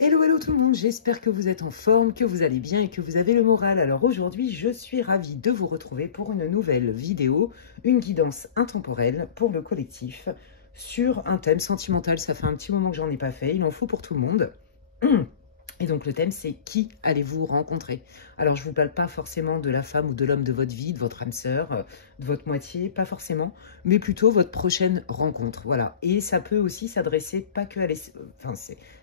Hello, hello tout le monde, j'espère que vous êtes en forme, que vous allez bien et que vous avez le moral. Alors aujourd'hui, je suis ravie de vous retrouver pour une nouvelle vidéo, une guidance intemporelle pour le collectif sur un thème sentimental. Ça fait un petit moment que j'en ai pas fait, il en faut pour tout le monde. Et donc le thème c'est qui allez-vous rencontrer? Alors je ne vous parle pas forcément de la femme ou de l'homme de votre vie, de votre âme sœur, de votre moitié, pas forcément, mais plutôt votre prochaine rencontre. Voilà. Et ça peut aussi s'adresser, pas que à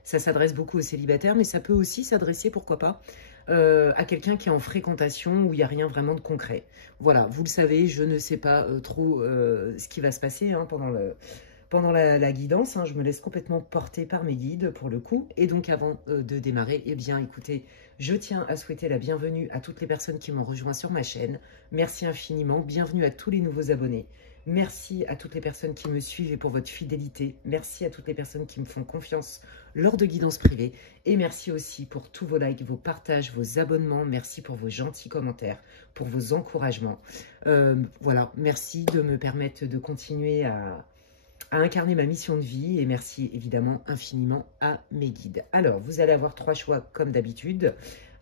ça s'adresse beaucoup aux célibataires, mais ça peut aussi s'adresser, pourquoi pas, à quelqu'un qui est en fréquentation où il n'y a rien vraiment de concret. Voilà, vous le savez, je ne sais pas trop ce qui va se passer hein, pendant la guidance, hein, je me laisse complètement porter par mes guides pour le coup. Et donc avant de démarrer, eh bien écoutez, je tiens à souhaiter la bienvenue à toutes les personnes qui m'ont rejoint sur ma chaîne. Merci infiniment, bienvenue à tous les nouveaux abonnés. Merci à toutes les personnes qui me suivent et pour votre fidélité. Merci à toutes les personnes qui me font confiance lors de guidances privées. Et merci aussi pour tous vos likes, vos partages, vos abonnements. Merci pour vos gentils commentaires, pour vos encouragements. Voilà, merci de me permettre de continuer à incarner ma mission de vie et merci évidemment infiniment à mes guides. Alors, vous allez avoir 3 choix comme d'habitude.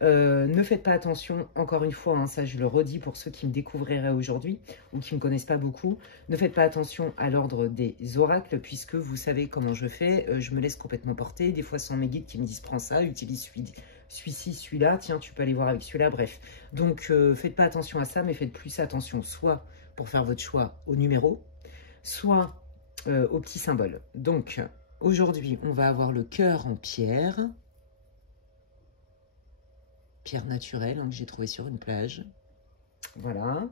Ne faites pas attention, encore une fois, hein, ça je le redis pour ceux qui me découvriraient aujourd'hui ou qui ne me connaissent pas beaucoup, ne faites pas attention à l'ordre des oracles puisque vous savez comment je fais, je me laisse complètement porter, des fois ce sont mes guides qui me disent prends ça, utilise celui-ci, celui-là, tiens tu peux aller voir avec celui-là, bref. Donc faites pas attention à ça mais faites plus attention soit pour faire votre choix au numéro, soit au petit symbole. Donc, aujourd'hui, on va avoir le cœur en pierre. Pierre naturelle hein, que j'ai trouvé sur une plage. Voilà.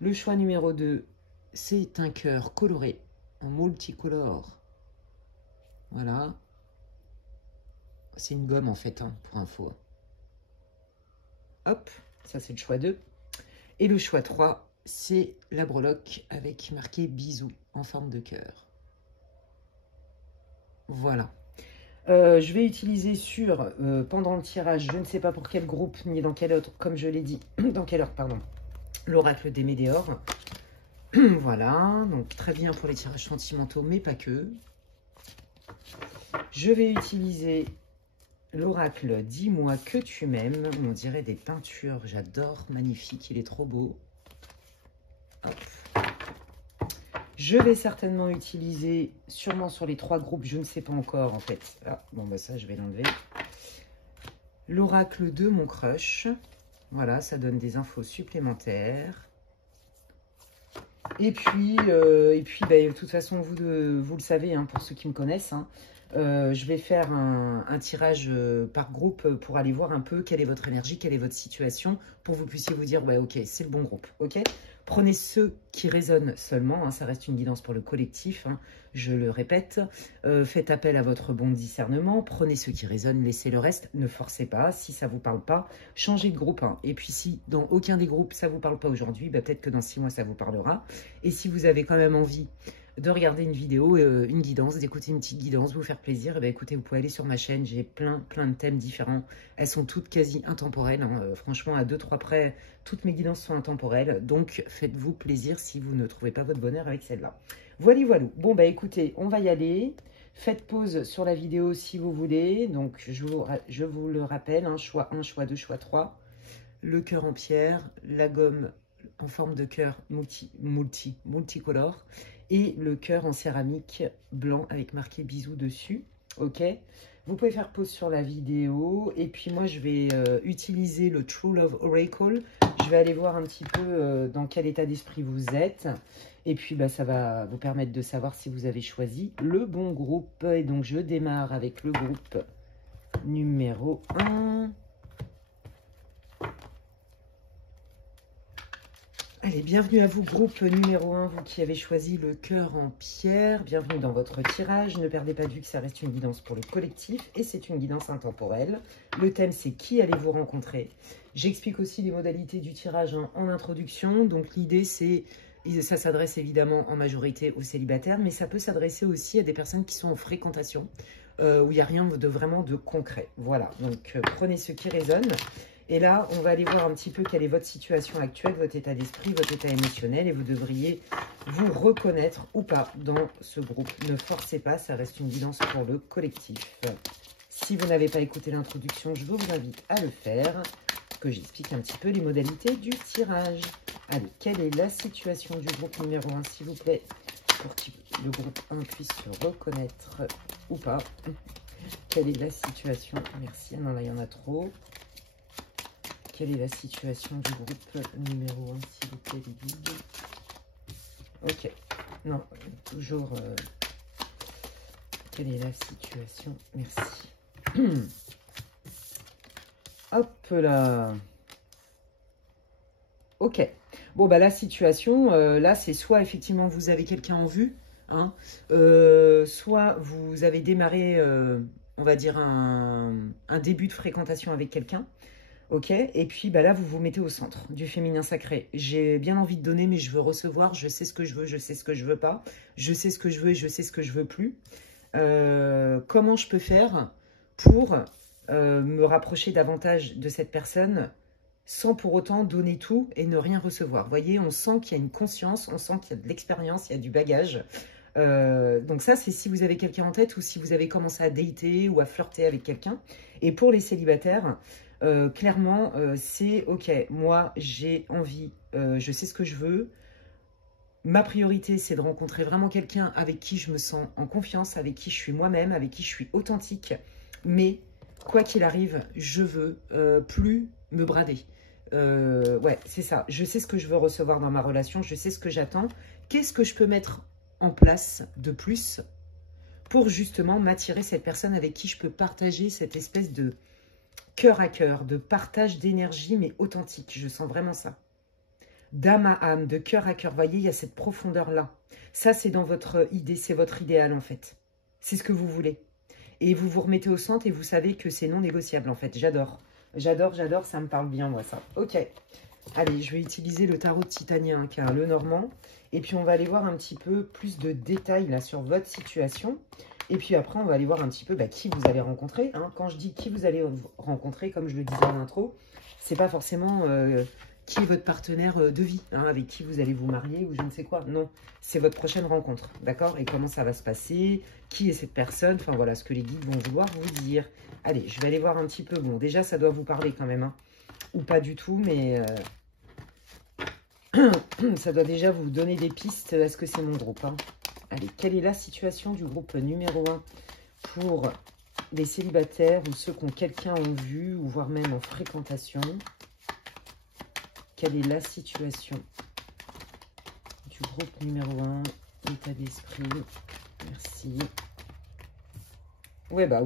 Le choix numéro 2, c'est un cœur coloré, en multicolore. Voilà. C'est une gomme en fait, hein, pour info. Hop, ça c'est le choix 2. Et le choix 3, c'est la breloque avec marqué bisous en forme de cœur. Voilà. Je vais utiliser pendant le tirage, je ne sais pas pour quel groupe, ni dans quel autre, comme je l'ai dit, dans quelle heure, pardon, l'oracle des Médéors. Voilà, donc très bien pour les tirages sentimentaux, mais pas que. Je vais utiliser l'oracle Dis-moi que tu m'aimes. On dirait des peintures, j'adore, magnifique, il est trop beau. Hop. Je vais certainement utiliser, sûrement sur les 3 groupes, je ne sais pas encore en fait. Ah, bon bah ça je vais l'enlever. L'oracle de mon crush. Voilà, ça donne des infos supplémentaires. Et puis bah, de toute façon, vous le savez, hein, pour ceux qui me connaissent, hein, je vais faire un tirage par groupe pour aller voir un peu quelle est votre énergie, quelle est votre situation, pour que vous puissiez vous dire, ouais, ok, c'est le bon groupe, ok. Prenez ceux qui résonnent seulement, hein, ça reste une guidance pour le collectif, hein, je le répète. Faites appel à votre bon discernement, prenez ceux qui résonnent, laissez le reste, ne forcez pas. Si ça ne vous parle pas, changez de groupe. Hein. Et puis si dans aucun des groupes ça ne vous parle pas aujourd'hui, bah, peut-être que dans 6 mois ça vous parlera. Et si vous avez quand même envie de regarder une vidéo, une guidance, d'écouter une petite guidance, vous faire plaisir, et bien écoutez, vous pouvez aller sur ma chaîne, j'ai plein de thèmes différents. Elles sont toutes quasi intemporelles, hein. Franchement, à 2-3 près, toutes mes guidances sont intemporelles, donc faites-vous plaisir si vous ne trouvez pas votre bonheur avec celle-là. Voilà, voilà. Bon, bah écoutez, on va y aller. Faites pause sur la vidéo si vous voulez. Donc, je vous le rappelle, hein, choix 1, choix 2, choix 3. Le cœur en pierre, la gomme en forme de cœur multicolore et le cœur en céramique blanc avec marqué bisous dessus. Ok, vous pouvez faire pause sur la vidéo et puis moi je vais utiliser le True Love Oracle. Je vais aller voir un petit peu dans quel état d'esprit vous êtes et puis bah, ça va vous permettre de savoir si vous avez choisi le bon groupe. Et donc je démarre avec le groupe numéro 1. Allez, bienvenue à vous, groupe numéro 1, vous qui avez choisi le cœur en pierre. Bienvenue dans votre tirage. Ne perdez pas de vue que ça reste une guidance pour le collectif et c'est une guidance intemporelle. Le thème, c'est qui allez-vous rencontrer? J'explique aussi les modalités du tirage hein, en introduction. Donc, l'idée, c'est, ça s'adresse évidemment en majorité aux célibataires, mais ça peut s'adresser aussi à des personnes qui sont en fréquentation, où il n'y a rien de vraiment de concret. Voilà, donc prenez ce qui résonne. Et là, on va aller voir un petit peu quelle est votre situation actuelle, votre état d'esprit, votre état émotionnel. Et vous devriez vous reconnaître ou pas dans ce groupe. Ne forcez pas, ça reste une guidance pour le collectif. Si vous n'avez pas écouté l'introduction, je vous invite à le faire, que j'explique un petit peu les modalités du tirage. Allez, quelle est la situation du groupe numéro 1, s'il vous plaît, pour que le groupe 1 puisse se reconnaître ou pas. Quelle est la situation? Merci. Non, là, il y en a trop. Quelle est la situation du groupe numéro 1, s'il vous plaît, les guides? Ok. Non, toujours... quelle est la situation? Merci. Hop là. Ok. Bon, bah la situation, là, c'est soit effectivement vous avez quelqu'un en vue, hein, soit vous avez démarré, on va dire, un début de fréquentation avec quelqu'un. Ok, et puis bah là, vous vous mettez au centre du féminin sacré. J'ai bien envie de donner, mais je veux recevoir. Je sais ce que je veux, je sais ce que je veux pas. Je sais ce que je veux et je sais ce que je veux plus. Comment je peux faire pour me rapprocher davantage de cette personne sans pour autant donner tout et ne rien recevoir. Vous voyez, on sent qu'il y a une conscience, on sent qu'il y a de l'expérience, il y a du bagage. Donc ça, c'est si vous avez quelqu'un en tête ou si vous avez commencé à dater ou à flirter avec quelqu'un. Et pour les célibataires, clairement, c'est ok, moi j'ai envie, je sais ce que je veux. Ma priorité, c'est de rencontrer vraiment quelqu'un avec qui je me sens en confiance, avec qui je suis moi-même, avec qui je suis authentique. Mais quoi qu'il arrive, je veux plus me brader. Ouais, c'est ça. Je sais ce que je veux recevoir dans ma relation, je sais ce que j'attends. Qu'est-ce que je peux mettre en place de plus pour justement m'attirer cette personne avec qui je peux partager cette espèce de cœur à cœur, de partage d'énergie, mais authentique. Je sens vraiment ça. D'âme à âme, de cœur à cœur. Vous voyez, il y a cette profondeur-là. Ça, c'est dans votre idée, c'est votre idéal, en fait. C'est ce que vous voulez. Et vous vous remettez au centre et vous savez que c'est non négociable, en fait. J'adore. J'adore, j'adore, ça me parle bien, moi, ça. Ok. Allez, je vais utiliser le tarot de Titania, qui est un Lenormand. Et puis, on va aller voir un petit peu plus de détails, là, sur votre situation. Et puis après, on va aller voir un petit peu qui vous allez rencontrer. Hein. Quand je dis qui vous allez rencontrer, comme je le disais en intro, c'est pas forcément qui est votre partenaire de vie, hein, avec qui vous allez vous marier ou je ne sais quoi. Non, c'est votre prochaine rencontre, d'accord? Et comment ça va se passer? Qui est cette personne? Enfin voilà, ce que les guides vont vouloir vous dire. Allez, je vais aller voir un petit peu. Bon, déjà, ça doit vous parler quand même, hein. Ou pas du tout, mais ça doit déjà vous donner des pistes. Est-ce que c'est mon groupe, hein? Allez, quelle est la situation du groupe numéro 1 pour les célibataires ou ceux qui ont quelqu'un en vue ou voire même en fréquentation? Quelle est la situation du groupe numéro 1, état d'esprit? Merci. Ouais, bah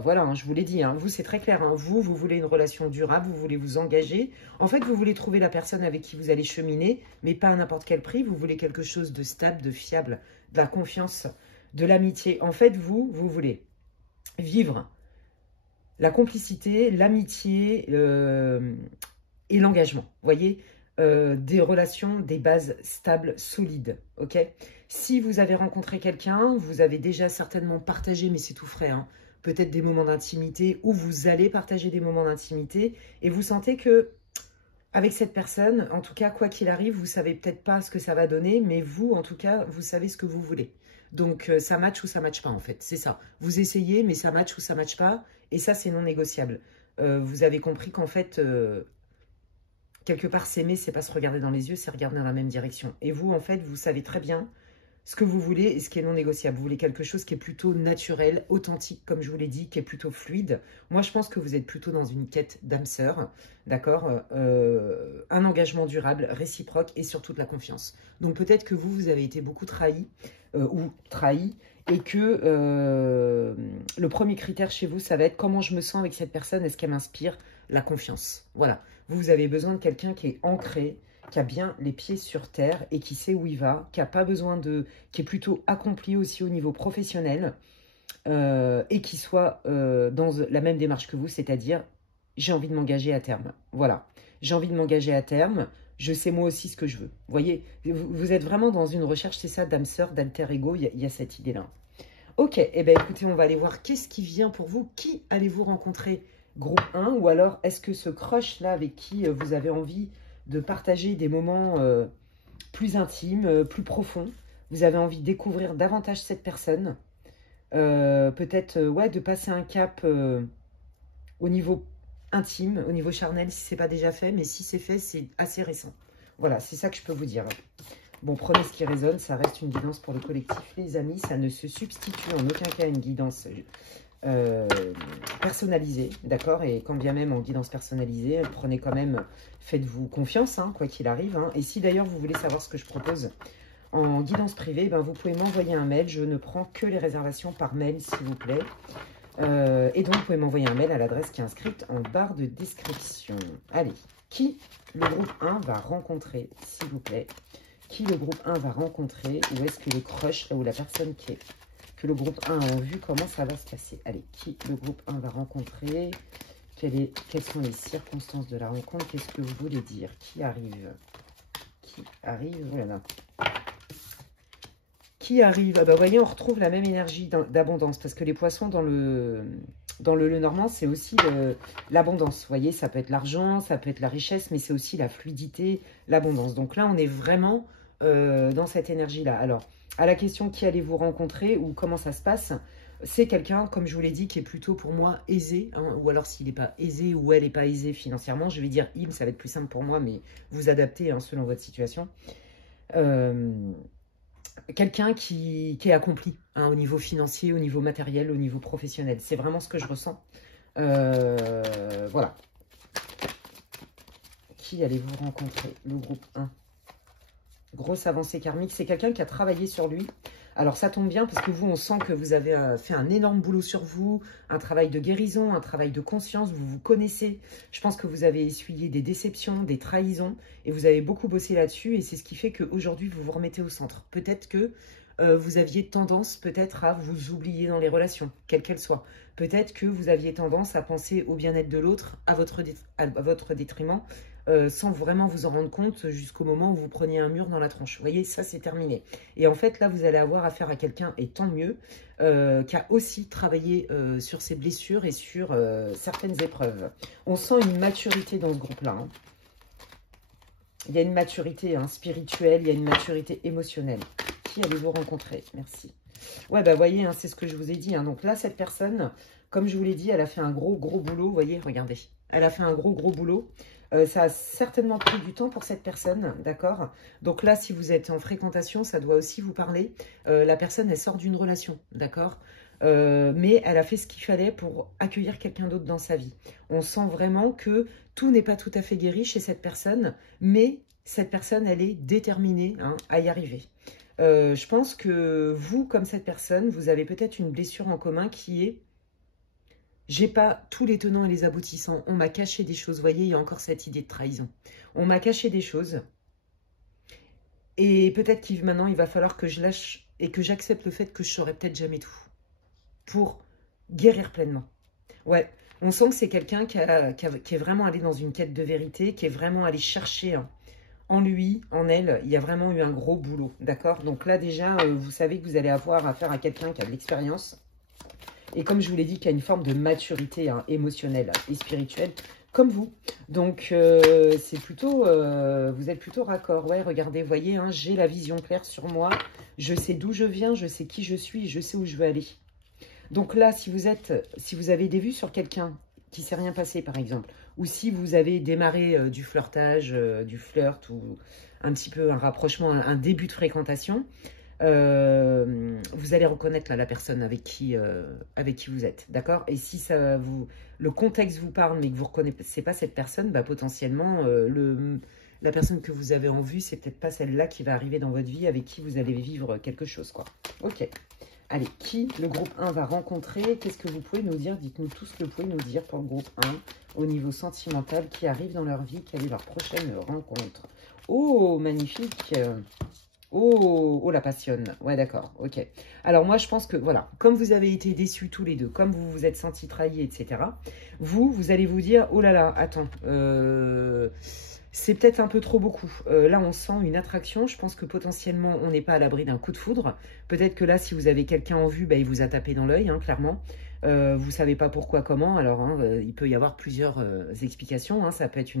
voilà, hein, je vous l'ai dit, hein, vous c'est très clair, hein, vous voulez une relation durable, vous voulez vous engager. En fait, vous voulez trouver la personne avec qui vous allez cheminer, mais pas à n'importe quel prix. Vous voulez quelque chose de stable, de fiable, de la confiance, de l'amitié. En fait, vous voulez vivre la complicité, l'amitié et l'engagement. Vous voyez, des relations, des bases stables, solides. Ok? Si vous avez rencontré quelqu'un, vous avez déjà certainement partagé, mais c'est tout frais, hein, peut-être des moments d'intimité, ou vous allez partager des moments d'intimité, et vous sentez que avec cette personne, en tout cas, quoi qu'il arrive, vous savez peut-être pas ce que ça va donner, mais vous, en tout cas, vous savez ce que vous voulez. Donc, ça match ou ça match pas, en fait. C'est ça. Vous essayez, mais ça match ou ça match pas, et ça, c'est non négociable. Vous avez compris qu'en fait, quelque part, s'aimer, c'est pas se regarder dans les yeux, c'est regarder dans la même direction. Et vous, en fait, vous savez très bien ce que vous voulez et ce qui est non négociable. Vous voulez quelque chose qui est plutôt naturel, authentique, comme je vous l'ai dit, qui est plutôt fluide. Moi, je pense que vous êtes plutôt dans une quête d'âme sœur, d'accord, un engagement durable, réciproque et surtout de la confiance. Donc, peut-être que vous avez été beaucoup trahi ou trahi et que le premier critère chez vous, ça va être comment je me sens avec cette personne, est-ce qu'elle m'inspire la confiance. Voilà, vous avez besoin de quelqu'un qui est ancré, qui a bien les pieds sur terre et qui sait où il va, qui a pas besoin de, qui est plutôt accompli aussi au niveau professionnel et qui soit dans la même démarche que vous, c'est-à-dire j'ai envie de m'engager à terme. Voilà, j'ai envie de m'engager à terme, je sais moi aussi ce que je veux. Vous voyez, vous êtes vraiment dans une recherche, c'est ça, d'âme sœur, d'alter ego, il y a cette idée-là. Ok, eh bien écoutez, on va aller voir qu'est-ce qui vient pour vous, qui allez-vous rencontrer groupe 1, ou alors est-ce que ce crush-là avec qui vous avez envie de partager des moments plus intimes, plus profonds, vous avez envie de découvrir davantage cette personne, Peut-être, ouais, de passer un cap au niveau intime, au niveau charnel, si c'est pas déjà fait. Mais si c'est fait, c'est assez récent. Voilà, c'est ça que je peux vous dire. Bon, prenez ce qui résonne. Ça reste une guidance pour le collectif, les amis. Ça ne se substitue en aucun cas à une guidance personnalisée, d'accord? Et quand bien même en guidance personnalisée, prenez quand même, faites-vous confiance, hein, quoi qu'il arrive. Hein. Et si d'ailleurs vous voulez savoir ce que je propose en guidance privée, ben, vous pouvez m'envoyer un mail. Je ne prends que les réservations par mail, s'il vous plaît. Et donc, vous pouvez m'envoyer un mail à l'adresse qui est inscrite en barre de description. Allez, qui le groupe 1 va rencontrer, s'il vous plaît? Qui le groupe 1 va rencontrer? Où est-ce que le crush, là où la personne qui est, que le groupe 1 a en vue, comment ça va se passer? Allez, qui le groupe 1 va rencontrer? Quelles sont les circonstances de la rencontre? Qu'est-ce que vous voulez dire? Qui arrive? Qui arrive? Voilà. Qui arrive? Ah bah, vous voyez, on retrouve la même énergie d'abondance, parce que les poissons dans le Normand, c'est aussi l'abondance. Vous voyez, ça peut être l'argent, ça peut être la richesse, mais c'est aussi la fluidité, l'abondance. Donc là, on est vraiment dans cette énergie-là. Alors, à la question qui allez-vous rencontrer ou comment ça se passe, c'est quelqu'un, comme je vous l'ai dit, qui est plutôt pour moi aisé, hein, ou alors s'il n'est pas aisé ou elle n'est pas aisée financièrement, je vais dire il, ça va être plus simple pour moi, mais vous adaptez hein, selon votre situation. Quelqu'un qui est accompli hein, au niveau financier, au niveau matériel, au niveau professionnel. C'est vraiment ce que je ressens. Voilà. Qui allez-vous rencontrer? Le groupe 1. Grosse avancée karmique. C'est quelqu'un qui a travaillé sur lui. Alors, ça tombe bien parce que vous, on sent que vous avez fait un énorme boulot sur vous, un travail de guérison, un travail de conscience, vous vous connaissez. Je pense que vous avez essuyé des déceptions, des trahisons et vous avez beaucoup bossé là-dessus et c'est ce qui fait qu'aujourd'hui, vous vous remettez au centre. Peut-être que vous aviez tendance peut-être à vous oublier dans les relations, quelles qu'elles soient. Peut-être que vous aviez tendance à penser au bien-être de l'autre à votre détriment, sans vraiment vous en rendre compte jusqu'au moment où vous preniez un mur dans la tronche. Vous voyez, ça c'est terminé. Et en fait, là, vous allez avoir affaire à quelqu'un, et tant mieux, qui a aussi travaillé sur ses blessures et sur certaines épreuves. On sent une maturité dans ce groupe-là. Hein. Il y a une maturité hein, spirituelle, il y a une maturité émotionnelle. Qui allez-vous rencontrer? Merci. Ouais, bah voyez, hein, c'est ce que je vous ai dit. Hein. Donc là, cette personne, comme je vous l'ai dit, elle a fait un gros boulot. Vous voyez, regardez. Elle a fait un gros boulot. Ça a certainement pris du temps pour cette personne, d'accord? Donc là, si vous êtes en fréquentation, ça doit aussi vous parler. La personne, elle sort d'une relation, d'accord? Mais elle a fait ce qu'il fallait pour accueillir quelqu'un d'autre dans sa vie. On sent vraiment que tout n'est pas tout à fait guéri chez cette personne, mais cette personne, elle est déterminée hein, à y arriver. Je pense que vous, comme cette personne, vous avez peut-être une blessure en commun qui est j'ai pas tous les tenants et les aboutissants. On m'a caché des choses. Vous voyez, il y a encore cette idée de trahison. On m'a caché des choses. Et peut-être que maintenant, il va falloir que je lâche et que j'accepte le fait que je saurai peut-être jamais tout. Pour guérir pleinement. Ouais, on sent que c'est quelqu'un qui est vraiment allé dans une quête de vérité, qui est vraiment allé chercher hein, en lui, en elle. Il y a vraiment eu un gros boulot. D'accord? Donc là, déjà, vous savez que vous allez avoir affaire à quelqu'un qui a de l'expérience. Et comme je vous l'ai dit, qui a une forme de maturité hein, émotionnelle et spirituelle, comme vous. Donc, c'est plutôt, vous êtes plutôt raccord. Ouais, regardez, voyez, hein, j'ai la vision claire sur moi. Je sais d'où je viens, je sais qui je suis, je sais où je veux aller. Donc là, si vous avez des vues sur quelqu'un qui ne s'est rien passé, par exemple, ou si vous avez démarré du flirtage, du flirt, ou un petit peu un rapprochement, un début de fréquentation, vous allez reconnaître là, la personne avec qui vous êtes, d'accord? Et si le contexte vous parle, mais que vous ne reconnaissez pas cette personne, bah, potentiellement, la personne que vous avez en vue, c'est peut-être pas celle-là qui va arriver dans votre vie, avec qui vous allez vivre quelque chose, quoi. Ok. Allez, qui le groupe 1 va rencontrer? Qu'est-ce que vous pouvez nous dire? Dites-nous tout ce que vous pouvez nous dire pour le groupe 1 au niveau sentimental, qui arrive dans leur vie, quelle est leur prochaine rencontre? Oh, magnifique! Oh, la passionne. Ouais, d'accord, ok. Alors moi, je pense que, voilà, comme vous avez été déçus tous les deux, comme vous vous êtes sentis trahis, etc., vous allez vous dire, oh là là, attends, c'est peut-être un peu trop beaucoup. Là, on sent une attraction. Je pense que potentiellement, on n'est pas à l'abri d'un coup de foudre. Peut-être que là, si vous avez quelqu'un en vue, bah, il vous a tapé dans l'œil, hein, clairement. Vous ne savez pas pourquoi, comment. Alors, hein, il peut y avoir plusieurs explications. Hein. Ça peut être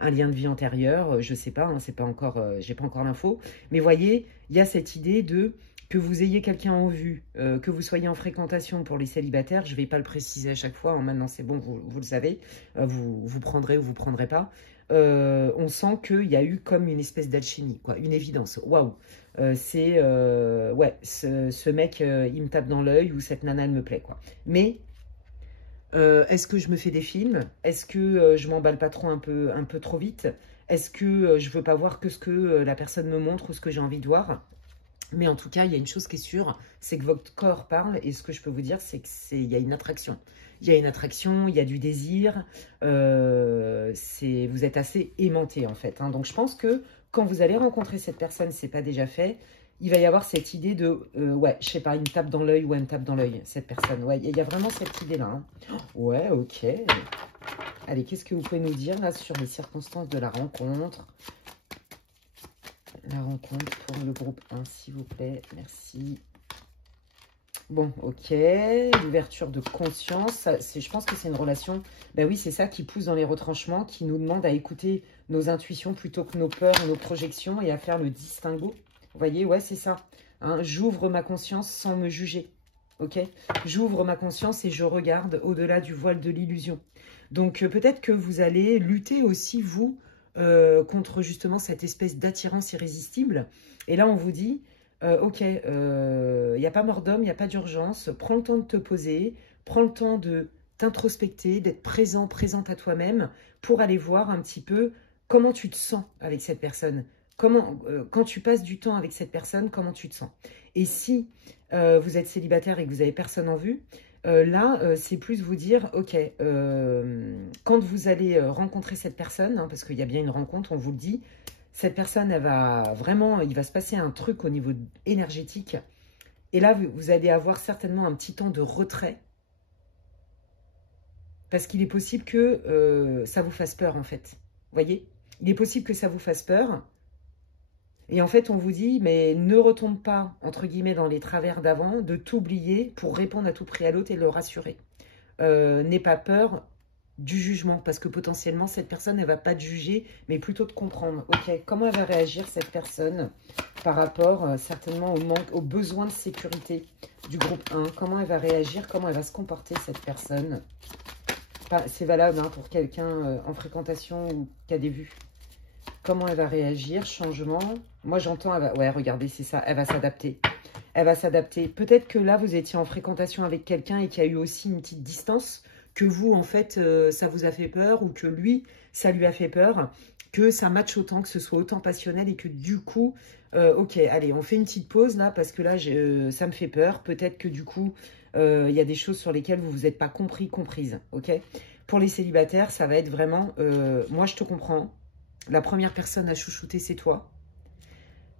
un lien de vie antérieur. Je ne sais pas. Hein, c'est pas encore, j'ai pas encore l'info. Mais voyez, il y a cette idée de que vous ayez quelqu'un en vue, que vous soyez en fréquentation pour les célibataires, je ne vais pas le préciser à chaque fois, hein, maintenant c'est bon, vous le savez, vous prendrez ou vous ne prendrez pas. On sent qu'il y a eu comme une espèce d'alchimie, quoi, une évidence. Waouh, ouais, ce mec, il me tape dans l'œil ou cette nana, elle me plaît, quoi. Mais est-ce que je me fais des films? Est-ce que je m'emballe pas trop un peu trop vite? Est-ce que je veux pas voir que ce que la personne me montre ou ce que j'ai envie de voir? Mais en tout cas, il y a une chose qui est sûre, c'est que votre corps parle. Et ce que je peux vous dire, c'est qu'il y a une attraction. Il y a une attraction, il y a du désir. Vous êtes assez aimanté, en fait, hein. Donc, je pense que quand vous allez rencontrer cette personne, c'est pas déjà fait, il va y avoir cette idée de, ouais, je sais pas, une tape dans l'œil ou une tape dans l'œil, cette personne. Ouais, il y a vraiment cette idée-là, hein. Ouais, ok. Allez, qu'est-ce que vous pouvez nous dire, là, sur les circonstances de la rencontre? La rencontre pour le groupe 1, s'il vous plaît. Merci. Bon, ok. L'ouverture de conscience. Je pense que c'est une relation... Ben oui, c'est ça qui pousse dans les retranchements, qui nous demande à écouter nos intuitions plutôt que nos peurs, nos projections et à faire le distinguo. Vous voyez, ouais, c'est ça. Hein, j'ouvre ma conscience sans me juger. Ok? J'ouvre ma conscience et je regarde au-delà du voile de l'illusion. Donc, peut-être que vous allez lutter aussi, vous, contre justement cette espèce d'attirance irrésistible. Et là, on vous dit, ok, il n'y a pas mort d'homme, il n'y a pas d'urgence, prends le temps de te poser, prends le temps de t'introspecter, d'être présent, présente à toi-même, pour aller voir un petit peu comment tu te sens avec cette personne. Comment, quand tu passes du temps avec cette personne, comment tu te sens. Et si vous êtes célibataire et que vous n'avez personne en vue, là, c'est plus vous dire, ok, quand vous allez rencontrer cette personne, hein, parce qu'il y a bien une rencontre, on vous le dit, cette personne, elle va vraiment, il va se passer un truc au niveau énergétique. Et là, vous allez avoir certainement un petit temps de retrait. Parce qu'il est possible que ça vous fasse peur, en fait. Vous voyez? Il est possible que ça vous fasse peur. Et en fait, on vous dit, mais ne retombe pas, entre guillemets, dans les travers d'avant, de t'oublier pour répondre à tout prix à l'autre et le rassurer. N'aie pas peur du jugement, parce que potentiellement, cette personne, elle ne va pas te juger, mais plutôt te comprendre. Ok, comment elle va réagir, cette personne, par rapport, certainement, au manque, aux besoins de sécurité du groupe 1? Comment elle va réagir? Comment elle va se comporter, cette personne? C'est valable, hein, pour quelqu'un en fréquentation ou qui a des vues. Comment elle va réagir? Changement. Moi, j'entends... Ouais, regardez, c'est ça. Elle va s'adapter. Elle va s'adapter. Peut-être que là, vous étiez en fréquentation avec quelqu'un et qu'il y a eu aussi une petite distance, que vous, en fait, ça vous a fait peur, ou que lui, ça lui a fait peur, que ça matche autant, que ce soit autant passionnel, et que du coup, ok, allez, on fait une petite pause, là, parce que là, ça me fait peur. Peut-être que du coup, il y a des choses sur lesquelles vous vous êtes pas comprise, ok? Pour les célibataires, ça va être vraiment... moi, je te comprends. La première personne à chouchouter, c'est toi.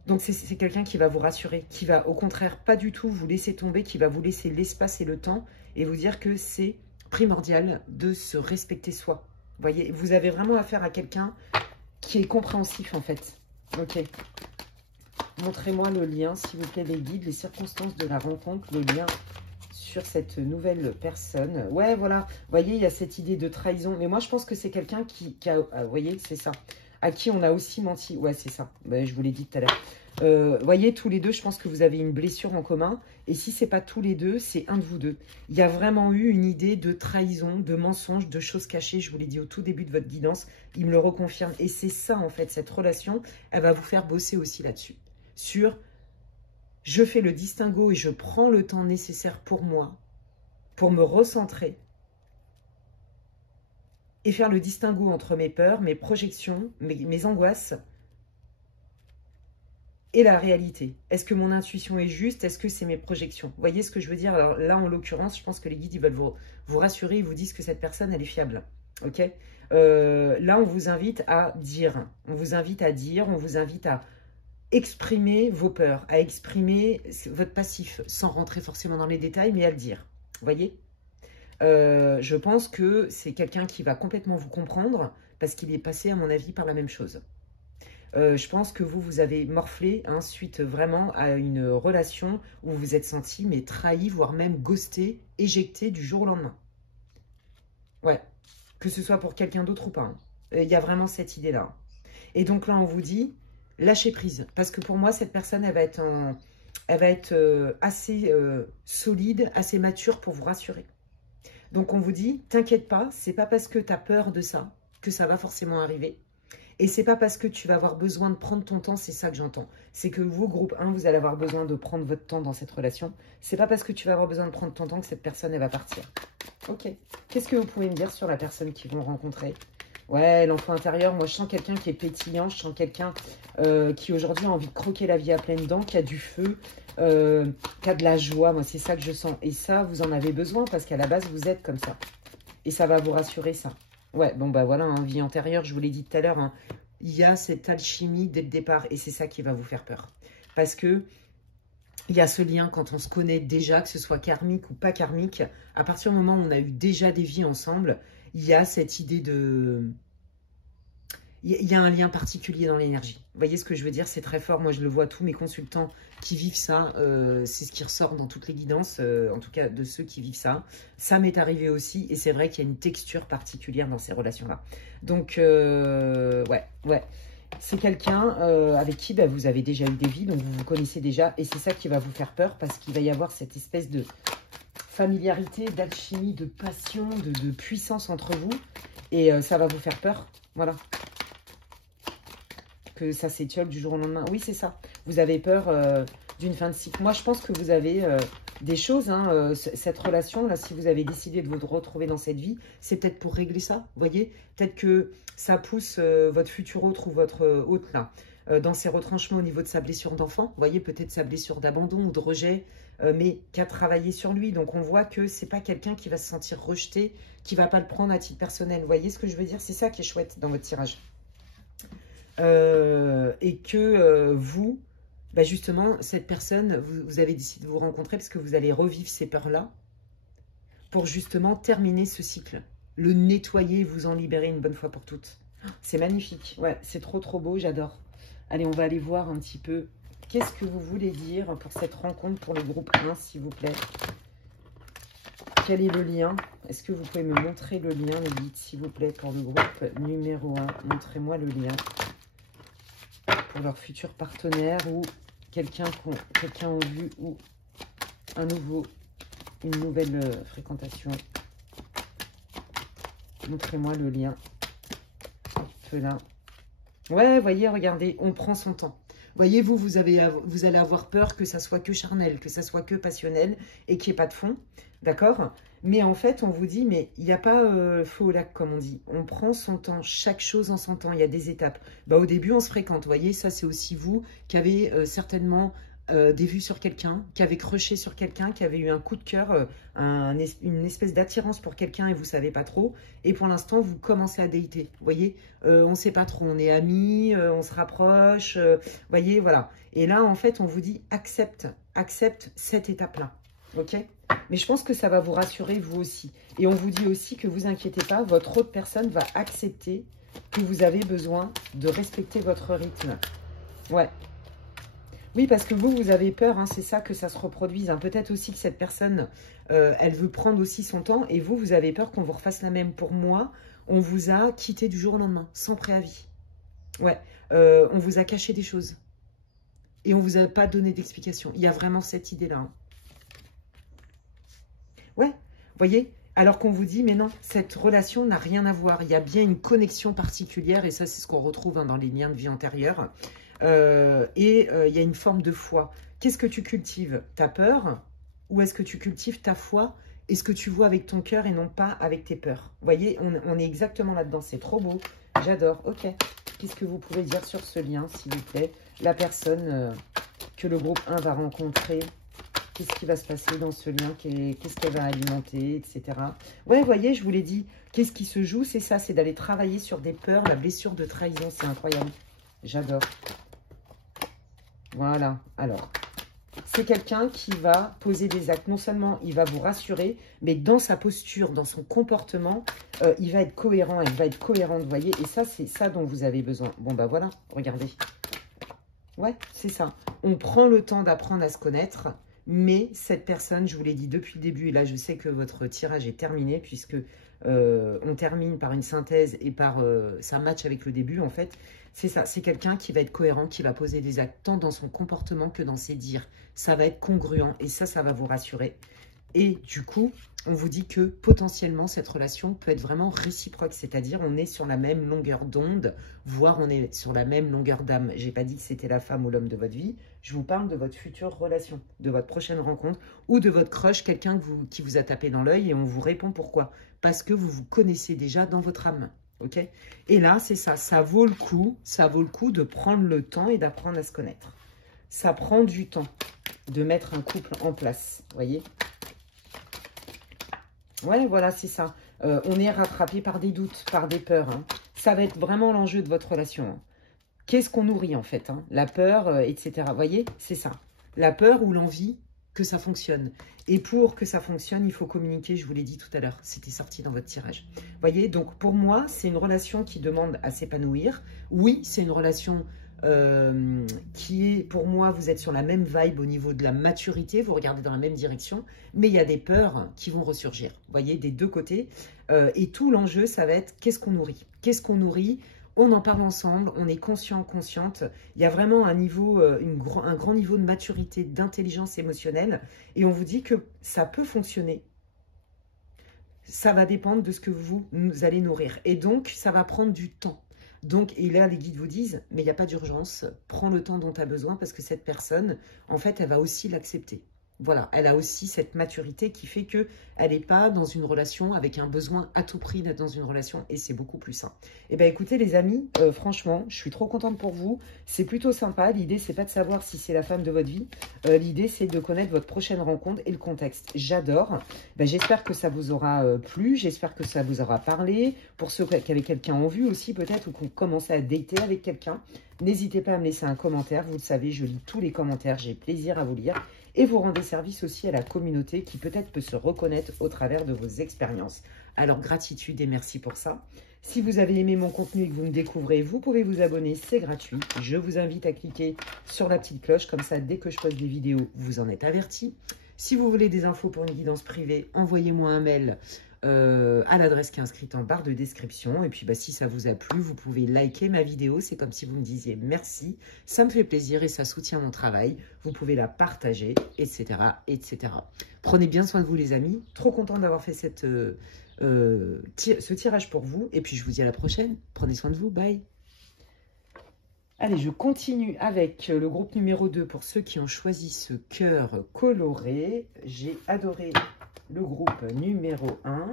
Donc, c'est quelqu'un qui va vous rassurer, qui va, au contraire, pas du tout vous laisser tomber, qui va vous laisser l'espace et le temps et vous dire que c'est primordial de se respecter soi. Vous voyez, vous avez vraiment affaire à quelqu'un qui est compréhensif, en fait. Ok. Montrez-moi le lien, s'il vous plaît, les guides, les circonstances de la rencontre, le lien sur cette nouvelle personne. Ouais, voilà. Vous voyez, il y a cette idée de trahison. Mais moi, je pense que c'est quelqu'un qui a... vous voyez, c'est ça. À qui on a aussi menti. Ouais, c'est ça. Ben, je vous l'ai dit tout à l'heure. Voyez, tous les deux, je pense que vous avez une blessure en commun. Et si c'est pas tous les deux, c'est un de vous deux. Il y a vraiment eu une idée de trahison, de mensonge, de choses cachées. Je vous l'ai dit au tout début de votre guidance. Il me le reconfirme. Et c'est ça, en fait, cette relation, elle va vous faire bosser aussi là-dessus. Sur, je fais le distinguo et je prends le temps nécessaire pour moi, pour me recentrer. Et faire le distinguo entre mes peurs, mes projections, mes angoisses et la réalité. Est-ce que mon intuition est juste? Est-ce que c'est mes projections? Vous voyez ce que je veux dire? Alors là, en l'occurrence, je pense que les guides, ils veulent vous rassurer, ils vous disent que cette personne, elle est fiable. Ok? Là, on vous invite à dire. On vous invite à dire, on vous invite à exprimer vos peurs, à exprimer votre passif, sans rentrer forcément dans les détails, mais à le dire. Vous voyez? Je pense que c'est quelqu'un qui va complètement vous comprendre parce qu'il est passé, à mon avis, par la même chose. Je pense que vous avez morflé, hein, suite vraiment à une relation où vous vous êtes senti, mais trahi, voire même ghosté, éjecté du jour au lendemain. Ouais, que ce soit pour quelqu'un d'autre ou pas. Hein. Il y a vraiment cette idée-là. Et donc là, on vous dit, lâchez prise. Parce que pour moi, cette personne, elle va être elle va être assez solide, assez mature pour vous rassurer. Donc on vous dit, t'inquiète pas, c'est pas parce que tu as peur de ça que ça va forcément arriver. Et c'est pas parce que tu vas avoir besoin de prendre ton temps, c'est ça que j'entends. C'est que vous, groupe 1, vous allez avoir besoin de prendre votre temps dans cette relation. C'est pas parce que tu vas avoir besoin de prendre ton temps que cette personne, elle va partir. Ok. Qu'est-ce que vous pouvez me dire sur la personne qu'ils vont rencontrer? Ouais, l'enfant intérieur, moi je sens quelqu'un qui est pétillant, je sens quelqu'un qui aujourd'hui a envie de croquer la vie à pleines dents, qui a du feu, qui a de la joie, moi c'est ça que je sens. Et ça, vous en avez besoin parce qu'à la base, vous êtes comme ça. Et ça va vous rassurer, ça. Ouais, bon bah voilà, hein, vie antérieure, je vous l'ai dit tout à l'heure, hein, il y a cette alchimie dès le départ et c'est ça qui va vous faire peur. Parce que il y a ce lien quand on se connaît déjà, que ce soit karmique ou pas karmique, à partir du moment où on a eu déjà des vies ensemble, il y a cette idée de... Il y a un lien particulier dans l'énergie. Vous voyez ce que je veux dire? C'est très fort. Moi, je le vois, tous mes consultants qui vivent ça, c'est ce qui ressort dans toutes les guidances, en tout cas de ceux qui vivent ça. Ça m'est arrivé aussi, et c'est vrai qu'il y a une texture particulière dans ces relations-là. Donc, ouais. C'est quelqu'un avec qui bah, vous avez déjà eu des vies, donc vous vous connaissez déjà, et c'est ça qui va vous faire peur, parce qu'il va y avoir cette espèce de familiarité, d'alchimie, de passion, de puissance entre vous, et ça va vous faire peur, voilà. Que ça s'étiole du jour au lendemain. Oui, c'est ça. Vous avez peur d'une fin de cycle. Moi, je pense que vous avez des choses, hein, cette relation-là, si vous avez décidé de vous retrouver dans cette vie, c'est peut-être pour régler ça, vous voyez. Peut-être que ça pousse votre futur autre ou votre hôte, là, dans ses retranchements au niveau de sa blessure d'enfant. Vous voyez, peut-être sa blessure d'abandon ou de rejet, mais qui a travaillé sur lui. Donc, on voit que c'est pas quelqu'un qui va se sentir rejeté, qui va pas le prendre à titre personnel. Vous voyez ce que je veux dire? C'est ça qui est chouette dans votre tirage. Et que vous, bah justement, cette personne, vous avez décidé de vous rencontrer parce que vous allez revivre ces peurs-là pour justement terminer ce cycle. Le nettoyer, vous en libérer une bonne fois pour toutes. C'est magnifique. Ouais, c'est trop beau, j'adore. Allez, on va aller voir un petit peu. Qu'est-ce que vous voulez dire pour cette rencontre pour le groupe 1, s'il vous plaît? Quel est le lien? Est-ce que vous pouvez me montrer le lien, les guides, s'il vous plaît, pour le groupe numéro 1? Montrez-moi le lien pour leur futur partenaire ou quelqu'un en vue ou une nouvelle fréquentation. Montrez-moi le lien. Là. Ouais, voyez, regardez, on prend son temps. Voyez, vous allez avoir peur que ça soit que charnel, que ça soit que passionnel et qu'il n'y ait pas de fond, d'accord? Mais en fait, on vous dit, mais il n'y a pas feu au lac, comme on dit. On prend son temps, chaque chose en son temps, il y a des étapes. Bah, au début, on se fréquente, voyez, ça c'est aussi vous qui avez certainement des vues sur quelqu'un, qui avez crushé sur quelqu'un, qui avez eu un coup de cœur, une espèce d'attirance pour quelqu'un et vous ne savez pas trop. Et pour l'instant, vous commencez à dater. Vous voyez, on ne sait pas trop, on est amis, on se rapproche. Voyez, voilà. Et là, en fait, on vous dit accepte cette étape-là. Ok? Mais je pense que ça va vous rassurer, vous aussi. Et on vous dit aussi que vous inquiétez pas, votre autre personne va accepter que vous avez besoin de respecter votre rythme. Ouais. Oui, parce que vous avez peur, hein, c'est ça, que ça se reproduise. Hein. Peut-être aussi que cette personne, elle veut prendre aussi son temps. Et vous avez peur qu'on vous refasse la même. Pour moi, on vous a quitté du jour au lendemain, sans préavis. Ouais, on vous a caché des choses. Et on ne vous a pas donné d'explication. Il y a vraiment cette idée-là. Hein. Ouais, voyez, alors qu'on vous dit, mais non, cette relation n'a rien à voir. Il y a bien une connexion particulière. Et ça, c'est ce qu'on retrouve hein, dans les liens de vie antérieure. Il y a une forme de foi. Qu'est-ce que tu cultives? Ta peur? Ou est-ce que tu cultives ta foi et ce que tu vois avec ton cœur et non pas avec tes peurs? Vous voyez, on est exactement là-dedans. C'est trop beau. J'adore. Ok. Qu'est-ce que vous pouvez dire sur ce lien, s'il vous plaît? La personne que le groupe 1 va rencontrer. Qu'est-ce qui va se passer dans ce lien? Qu'est-ce qu'elle va alimenter, etc. Ouais, vous voyez, je vous l'ai dit. Qu'est-ce qui se joue? C'est ça, c'est d'aller travailler sur des peurs, la blessure de trahison. C'est incroyable. J'adore. Voilà, alors, c'est quelqu'un qui va poser des actes. Non seulement il va vous rassurer, mais dans sa posture, dans son comportement, il va être cohérent, elle va être cohérente, vous voyez. Et ça, c'est ça dont vous avez besoin. Bon, bah voilà, regardez. Ouais, c'est ça. On prend le temps d'apprendre à se connaître, mais cette personne, je vous l'ai dit depuis le début, et là, je sais que votre tirage est terminé, puisque on termine par une synthèse et par ça match avec le début, en fait, c'est ça. C'est quelqu'un qui va être cohérent, qui va poser des actes tant dans son comportement que dans ses dires. Ça va être congruent et ça va vous rassurer. Et du coup, on vous dit que potentiellement, cette relation peut être vraiment réciproque. C'est-à-dire, on est sur la même longueur d'onde, voire on est sur la même longueur d'âme. Je n'ai pas dit que c'était la femme ou l'homme de votre vie. Je vous parle de votre future relation, de votre prochaine rencontre ou de votre crush, quelqu'un qui vous a tapé dans l'œil et on vous répond pourquoi. Parce que vous vous connaissez déjà dans votre âme. Ok? Et là, c'est ça. Ça vaut le coup de prendre le temps et d'apprendre à se connaître. Ça prend du temps de mettre un couple en place. Vous voyez? Ouais, voilà, c'est ça. On est rattrapé par des doutes, par des peurs. Hein. Ça va être vraiment l'enjeu de votre relation. Hein. Qu'est-ce qu'on nourrit, en fait, hein? La peur, etc. Vous voyez, c'est ça. La peur ou l'envie que ça fonctionne. Et pour que ça fonctionne, il faut communiquer, je vous l'ai dit tout à l'heure. C'était sorti dans votre tirage. Vous voyez, donc pour moi, c'est une relation qui demande à s'épanouir. Oui, c'est une relation... qui est, pour moi, vous êtes sur la même vibe au niveau de la maturité, vous regardez dans la même direction, mais il y a des peurs qui vont ressurgir, vous voyez, des deux côtés. Et tout l'enjeu, ça va être qu'est-ce qu'on nourrit? Qu'est-ce qu'on nourrit? On en parle ensemble, on est conscient, consciente. Il y a vraiment un niveau, un grand niveau de maturité, d'intelligence émotionnelle, et on vous dit que ça peut fonctionner. Ça va dépendre de ce que vous allez nourrir. Et donc, ça va prendre du temps. Donc, et là, les guides vous disent, mais il n'y a pas d'urgence, prends le temps dont tu as besoin parce que cette personne, en fait, elle va aussi l'accepter. Voilà, elle a aussi cette maturité qui fait qu'elle n'est pas dans une relation avec un besoin à tout prix d'être dans une relation et c'est beaucoup plus sain. Eh bien, écoutez les amis, franchement, je suis trop contente pour vous. C'est plutôt sympa. L'idée, c'est pas de savoir si c'est la femme de votre vie. L'idée, c'est de connaître votre prochaine rencontre et le contexte. J'adore. Ben, j'espère que ça vous aura plu. J'espère que ça vous aura parlé. Pour ceux qui avaient quelqu'un en vue aussi, peut-être, ou qui ont commencé à dater avec quelqu'un, n'hésitez pas à me laisser un commentaire. Vous le savez, je lis tous les commentaires. J'ai plaisir à vous lire. Et vous rendez service aussi à la communauté qui peut-être peut se reconnaître au travers de vos expériences. Alors, gratitude et merci pour ça. Si vous avez aimé mon contenu et que vous me découvrez, vous pouvez vous abonner, c'est gratuit. Je vous invite à cliquer sur la petite cloche, comme ça, dès que je poste des vidéos, vous en êtes avertis. Si vous voulez des infos pour une guidance privée, envoyez-moi un mail à l'adresse qui est inscrite en barre de description. Et puis, bah, si ça vous a plu, vous pouvez liker ma vidéo. C'est comme si vous me disiez merci. Ça me fait plaisir et ça soutient mon travail. Vous pouvez la partager, etc., etc. Prenez bien soin de vous, les amis. Trop content d'avoir fait ce tirage pour vous. Et puis, je vous dis à la prochaine. Prenez soin de vous. Bye. Allez, je continue avec le groupe numéro 2 pour ceux qui ont choisi ce cœur coloré. J'ai adoré le groupe numéro 1.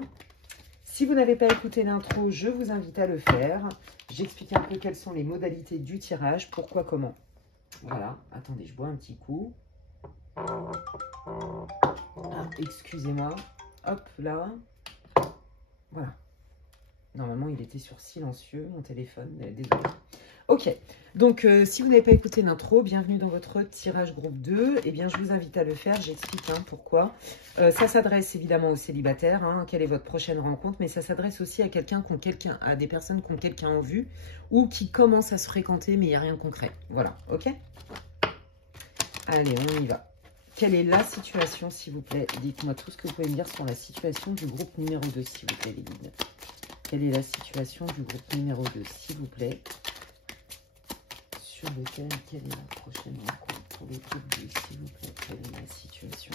Si vous n'avez pas écouté l'intro, je vous invite à le faire. J'explique un peu quelles sont les modalités du tirage, pourquoi, comment. Voilà, attendez, je bois un petit coup. Ah, excusez-moi. Hop, là. Voilà. Normalement, il était sur silencieux, mon téléphone. Désolé. Ok, donc si vous n'avez pas écouté l'intro, bienvenue dans votre tirage groupe 2. Eh bien, je vous invite à le faire, j'explique pourquoi. Ça s'adresse évidemment aux célibataires, quelle est votre prochaine rencontre, mais ça s'adresse aussi à à des personnes qui ont quelqu'un en vue ou qui commencent à se fréquenter, mais il n'y a rien de concret. Voilà, ok? Allez, on y va. Quelle est la situation, s'il vous plaît? Dites-moi tout ce que vous pouvez me dire sur la situation du groupe numéro 2, s'il vous plaît, les guides. Quelle est la situation du groupe numéro 2, s'il vous plaît? Sur lequel, quelle est la prochaine rencontre pour le groupe 2, s'il vous plaît? Quelle est la situation?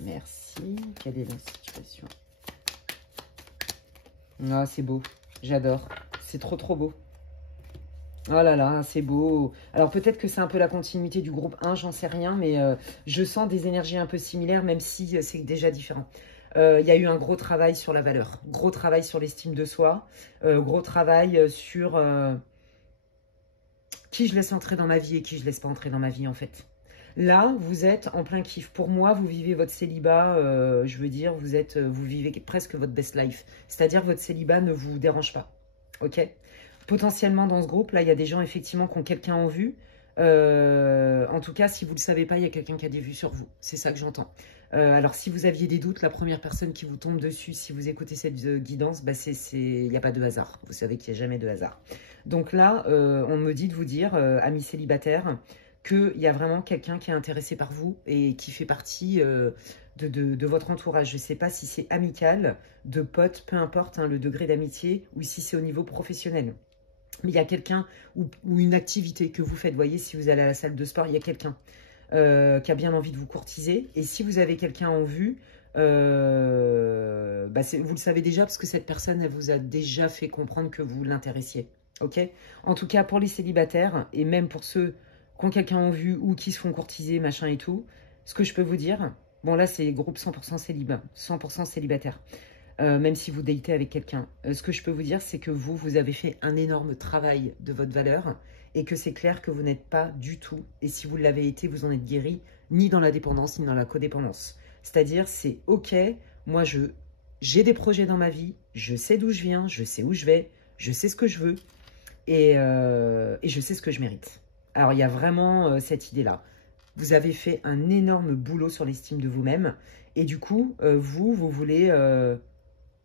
Merci. Quelle est la situation? Ah, c'est beau. J'adore. C'est trop, trop beau. Oh là là, c'est beau. Alors, peut-être que c'est un peu la continuité du groupe 1, j'en sais rien, mais je sens des énergies un peu similaires, même si c'est déjà différent. Il y a eu un gros travail sur la valeur, gros travail sur l'estime de soi, gros travail sur... qui je laisse entrer dans ma vie et qui je laisse pas entrer dans ma vie, en fait. Là, vous êtes en plein kiff. Pour moi, vous vivez votre célibat, je veux dire, vous vivez presque votre best life. C'est-à-dire, votre célibat ne vous dérange pas. Ok? Potentiellement, dans ce groupe, là, il y a des gens, effectivement, qui ont quelqu'un en vue. En tout cas, si vous ne le savez pas, il y a quelqu'un qui a des vues sur vous. C'est ça que j'entends. Alors, si vous aviez des doutes, la première personne qui vous tombe dessus, si vous écoutez cette guidance, bah, il n'y a pas de hasard. Vous savez qu'il n'y a jamais de hasard. Donc là, on me dit de vous dire, amis célibataires, qu'il y a vraiment quelqu'un qui est intéressé par vous et qui fait partie de votre entourage. Je ne sais pas si c'est amical, de potes, peu importe hein, le degré d'amitié, ou si c'est au niveau professionnel. Mais il y a quelqu'un ou une activité que vous faites. Vous voyez, si vous allez à la salle de sport, il y a quelqu'un qui a bien envie de vous courtiser. Et si vous avez quelqu'un en vue, vous le savez déjà parce que cette personne, elle vous a déjà fait comprendre que vous l'intéressiez. Ok? En tout cas, pour les célibataires, et même pour ceux qui ont quelqu'un en vue ou qui se font courtiser, machin et tout, ce que je peux vous dire, bon là, c'est groupe 100% célibat, 100% célibataire. Même si vous datez avec quelqu'un. Ce que je peux vous dire, c'est que vous avez fait un énorme travail de votre valeur et que c'est clair que vous n'êtes pas du tout, et si vous l'avez été, vous en êtes guéri, ni dans la dépendance, ni dans la codépendance. C'est-à-dire, c'est OK, moi, j'ai des projets dans ma vie, je sais d'où je viens, je sais où je vais, je sais ce que je veux, et je sais ce que je mérite. Alors, il y a vraiment cette idée-là. Vous avez fait un énorme boulot sur l'estime de vous-même, et du coup, vous voulez...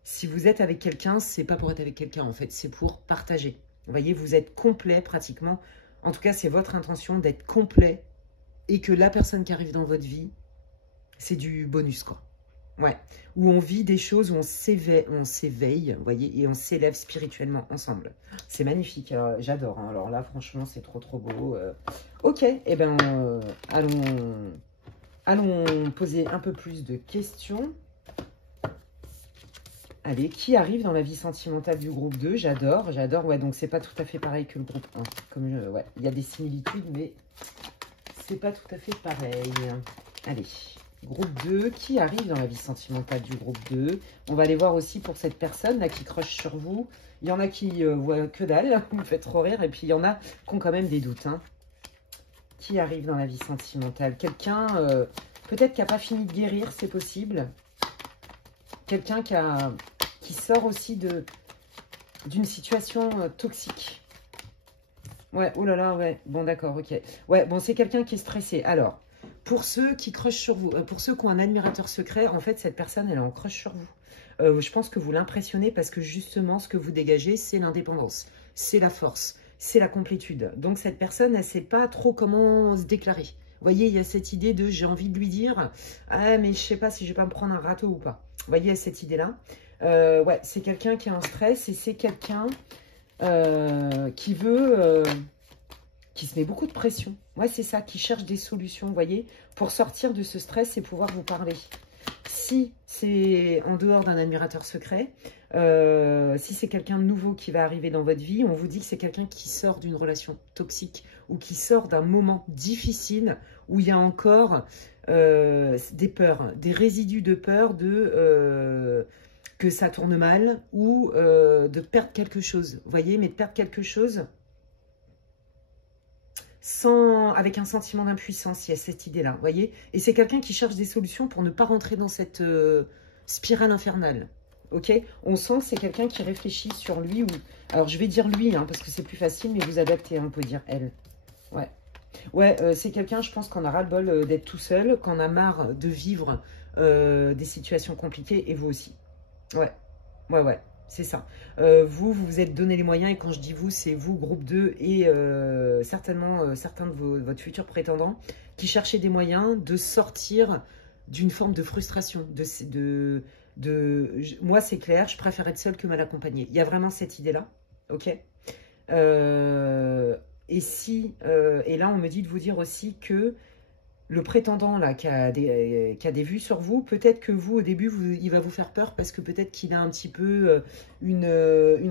si vous êtes avec quelqu'un, c'est pas pour être avec quelqu'un en fait, c'est pour partager. Vous voyez, vous êtes complet pratiquement. En tout cas, c'est votre intention d'être complet et que la personne qui arrive dans votre vie, c'est du bonus quoi. Ouais, où on vit des choses, où on s'éveille, vous voyez, et on s'élève spirituellement ensemble. C'est magnifique, j'adore. Hein. Alors là, franchement, c'est trop beau. Ok, eh ben, allons poser un peu plus de questions. Allez, qui arrive dans la vie sentimentale du groupe 2? J'adore. Ouais, donc c'est pas tout à fait pareil que le groupe 1. Ouais, il y a des similitudes, mais c'est pas tout à fait pareil. Allez, groupe 2, qui arrive dans la vie sentimentale du groupe 2? On va aller voir aussi pour cette personne là qui croche sur vous. Il y en a qui voient que dalle, vous me faites trop rire, et puis il y en a qui ont quand même des doutes. Hein. Qui arrive dans la vie sentimentale? Quelqu'un, peut-être qui n'a pas fini de guérir, c'est possible. Quelqu'un qui sort aussi d'une situation toxique. Ouais, oh là là, ouais. Bon, d'accord, ok. Ouais, bon, c'est quelqu'un qui est stressé. Alors, pour ceux qui crushent sur vous, pour ceux qui ont un admirateur secret, en fait, cette personne, elle est en crush sur vous. Je pense que vous l'impressionnez parce que justement, ce que vous dégagez, c'est l'indépendance, c'est la force, c'est la complétude. Donc, cette personne, elle ne sait pas trop comment se déclarer. Vous voyez, il y a cette idée de j'ai envie de lui dire « Ah, mais je ne sais pas si je vais pas me prendre un râteau ou pas. » Vous voyez, il y a cette idée-là. Ouais, c'est quelqu'un qui est en stress et c'est quelqu'un qui veut... qui se met beaucoup de pression. Ouais, c'est ça, qui cherche des solutions, vous voyez, pour sortir de ce stress et pouvoir vous parler. Si c'est en dehors d'un admirateur secret, si c'est quelqu'un de nouveau qui va arriver dans votre vie, on vous dit que c'est quelqu'un qui sort d'une relation toxique ou qui sort d'un moment difficile où il y a encore des peurs, des résidus de peur que ça tourne mal ou de perdre quelque chose. Vous voyez, mais de perdre quelque chose avec un sentiment d'impuissance, il y a cette idée-là, vous voyez. Et c'est quelqu'un qui cherche des solutions pour ne pas rentrer dans cette spirale infernale, ok. On sent que c'est quelqu'un qui réfléchit sur lui ou... Alors, je vais dire lui, hein, parce que c'est plus facile, mais vous adaptez, hein, on peut dire elle. Ouais. Ouais, c'est quelqu'un, je pense, qu'on a ras-le-bol d'être tout seul, qu'on a marre de vivre des situations compliquées, et vous aussi. Ouais, ouais. C'est ça. Vous vous êtes donné les moyens, et quand je dis vous, c'est vous, groupe 2, et certainement certains de votre futur prétendant, qui cherchaient des moyens de sortir d'une forme de frustration. Moi, c'est clair, je préfère être seule que mal accompagnée. Il y a vraiment cette idée-là, ok. Et là, on me dit de vous dire aussi que le prétendant là qui a des vues sur vous, peut-être que vous, au début, il va vous faire peur parce que peut-être qu'il a un petit peu une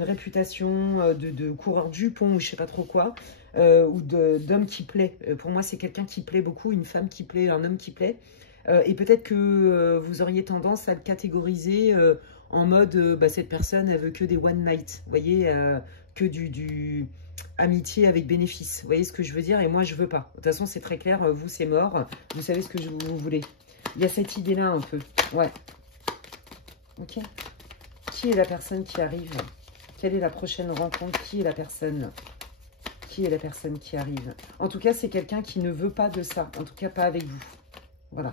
réputation de coureur de jupons ou je sais pas trop quoi, ou d'homme qui plaît. Pour moi, c'est quelqu'un qui plaît beaucoup, une femme qui plaît, un homme qui plaît. Et peut-être que vous auriez tendance à le catégoriser en mode, cette personne, elle veut que des one night, vous voyez, que du amitié avec bénéfice, vous voyez ce que je veux dire? Et moi, je veux pas. De toute façon, c'est très clair, vous, c'est mort. Vous savez ce que vous voulez. Il y a cette idée-là un peu. Ouais. Ok. Qui est la personne qui arrive? Quelle est la prochaine rencontre? Qui est la personne? Qui est la personne qui arrive? En tout cas, c'est quelqu'un qui ne veut pas de ça. En tout cas, pas avec vous. Voilà.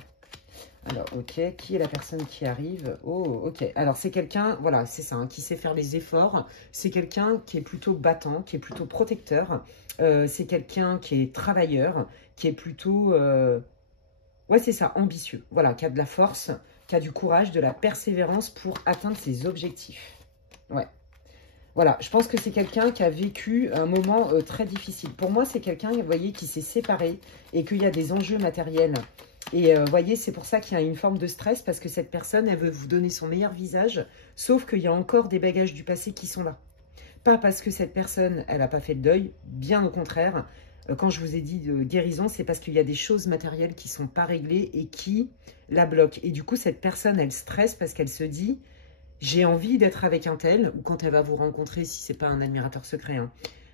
Alors, ok, qui est la personne qui arrive? Oh, ok. Alors, c'est quelqu'un, voilà, c'est ça, hein, qui sait faire les efforts. C'est quelqu'un qui est plutôt battant, qui est plutôt protecteur. C'est quelqu'un qui est travailleur, qui est plutôt... Ouais, c'est ça, ambitieux. Voilà, qui a de la force, qui a du courage, de la persévérance pour atteindre ses objectifs. Ouais. Voilà, je pense que c'est quelqu'un qui a vécu un moment très difficile. Pour moi, c'est quelqu'un, vous voyez, qui s'est séparé et qu'il y a des enjeux matériels. Et vous voyez, c'est pour ça qu'il y a une forme de stress parce que cette personne, elle veut vous donner son meilleur visage, sauf qu'il y a encore des bagages du passé qui sont là. Pas parce que cette personne, elle n'a pas fait le deuil, bien au contraire. Quand je vous ai dit de guérison, c'est parce qu'il y a des choses matérielles qui ne sont pas réglées et qui la bloquent. Et du coup, cette personne, elle stresse parce qu'elle se dit... J'ai envie d'être avec un tel, ou quand elle va vous rencontrer, si ce n'est pas un admirateur secret, hein,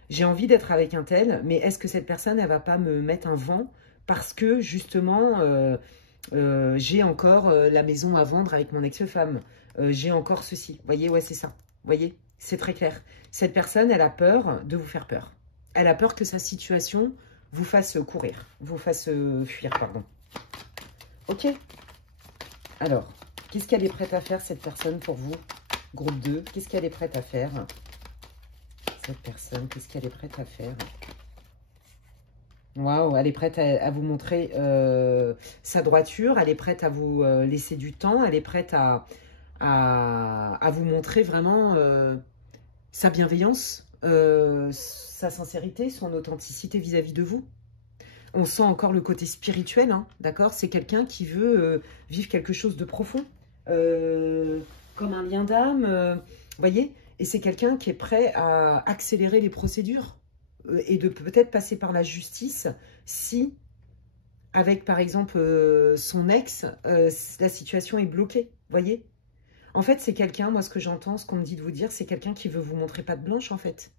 j'ai envie d'être avec un tel, mais est-ce que cette personne, elle va pas me mettre un vent parce que, justement, j'ai encore la maison à vendre avec mon ex-femme, j'ai encore ceci. Vous voyez, ouais, c'est ça. Vous voyez, c'est très clair. Cette personne, elle a peur de vous faire peur. Elle a peur que sa situation vous fasse courir, vous fasse fuir, pardon. Ok. Alors... Qu'est-ce qu'elle est prête à faire, cette personne, pour vous? Groupe 2, qu'est-ce qu'elle est prête à faire? Cette personne, qu'est-ce qu'elle est prête à faire? Waouh, elle est prête à vous montrer sa droiture, elle est prête à vous laisser du temps, elle est prête à vous montrer vraiment sa bienveillance, sa sincérité, son authenticité vis-à-vis de vous. On sent encore le côté spirituel, hein, d'accord? C'est quelqu'un qui veut vivre quelque chose de profond, comme un lien d'âme, vous voyez? Et c'est quelqu'un qui est prêt à accélérer les procédures et de peut-être passer par la justice si, avec par exemple son ex, la situation est bloquée, vous voyez? En fait, c'est quelqu'un, moi ce que j'entends, ce qu'on me dit de vous dire, c'est quelqu'un qui veut vous montrer patte blanche en fait.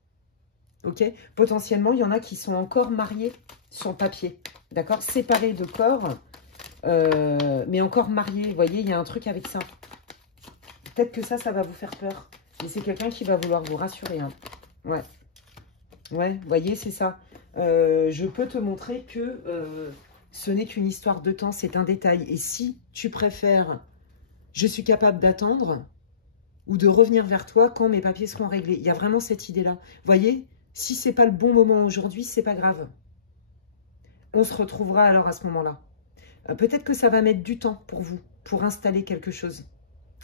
Ok, potentiellement, il y en a qui sont encore mariés sur le papier, d'accord, séparés de corps, mais encore mariés. Vous voyez, il y a un truc avec ça. Peut-être que ça va vous faire peur. Mais c'est quelqu'un qui va vouloir vous rassurer. Hein. Ouais. Ouais, vous voyez, c'est ça. Je peux te montrer que ce n'est qu'une histoire de temps, c'est un détail. Et si tu préfères, je suis capable d'attendre ou de revenir vers toi quand mes papiers seront réglés. Il y a vraiment cette idée-là. Vous voyez, si ce n'est pas le bon moment aujourd'hui, c'est pas grave. On se retrouvera alors à ce moment-là. Peut-être que ça va mettre du temps pour vous, pour installer quelque chose.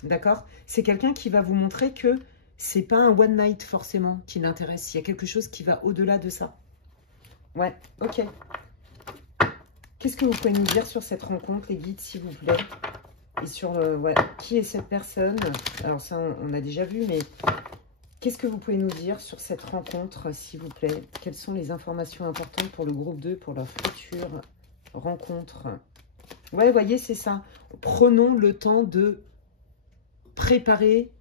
D'accord? C'est quelqu'un qui va vous montrer que c'est pas un one night forcément qui l'intéresse. Il y a quelque chose qui va au-delà de ça. Ouais, ok. Qu'est-ce que vous pouvez nous dire sur cette rencontre, les guides, s'il vous plaît? Et sur, ouais, qui est cette personne? Alors ça, on a déjà vu, mais qu'est-ce que vous pouvez nous dire sur cette rencontre, s'il vous plaît? Quelles sont les informations importantes pour le groupe 2, pour leur future rencontre? Ouais, vous voyez, c'est ça. Prenons le temps de préparer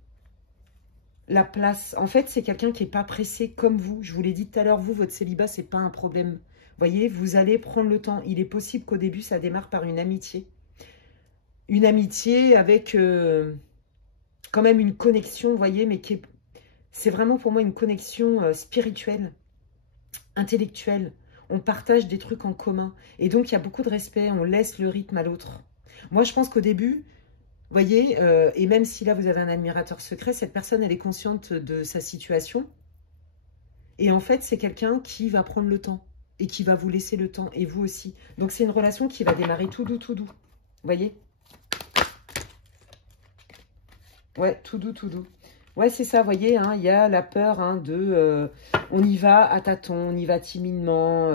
la place. En fait, c'est quelqu'un qui n'est pas pressé comme vous. Je vous l'ai dit tout à l'heure, vous, votre célibat, c'est pas un problème. Vous voyez, vous allez prendre le temps. Il est possible qu'au début, ça démarre par une amitié. Une amitié avec quand même une connexion, vous voyez, mais qui est... C'est vraiment pour moi une connexion spirituelle, intellectuelle. On partage des trucs en commun. Et donc, il y a beaucoup de respect. On laisse le rythme à l'autre. Moi, je pense qu'au début, vous voyez, et même si là, vous avez un admirateur secret, cette personne, elle est consciente de sa situation. Et en fait, c'est quelqu'un qui va prendre le temps et qui va vous laisser le temps. Et vous aussi. Donc, c'est une relation qui va démarrer tout doux, tout doux. Vous voyez? Ouais, tout doux, tout doux. Ouais, c'est ça, vous voyez, hein, il y a la peur hein, de... on y va à tâtons, on y va timidement,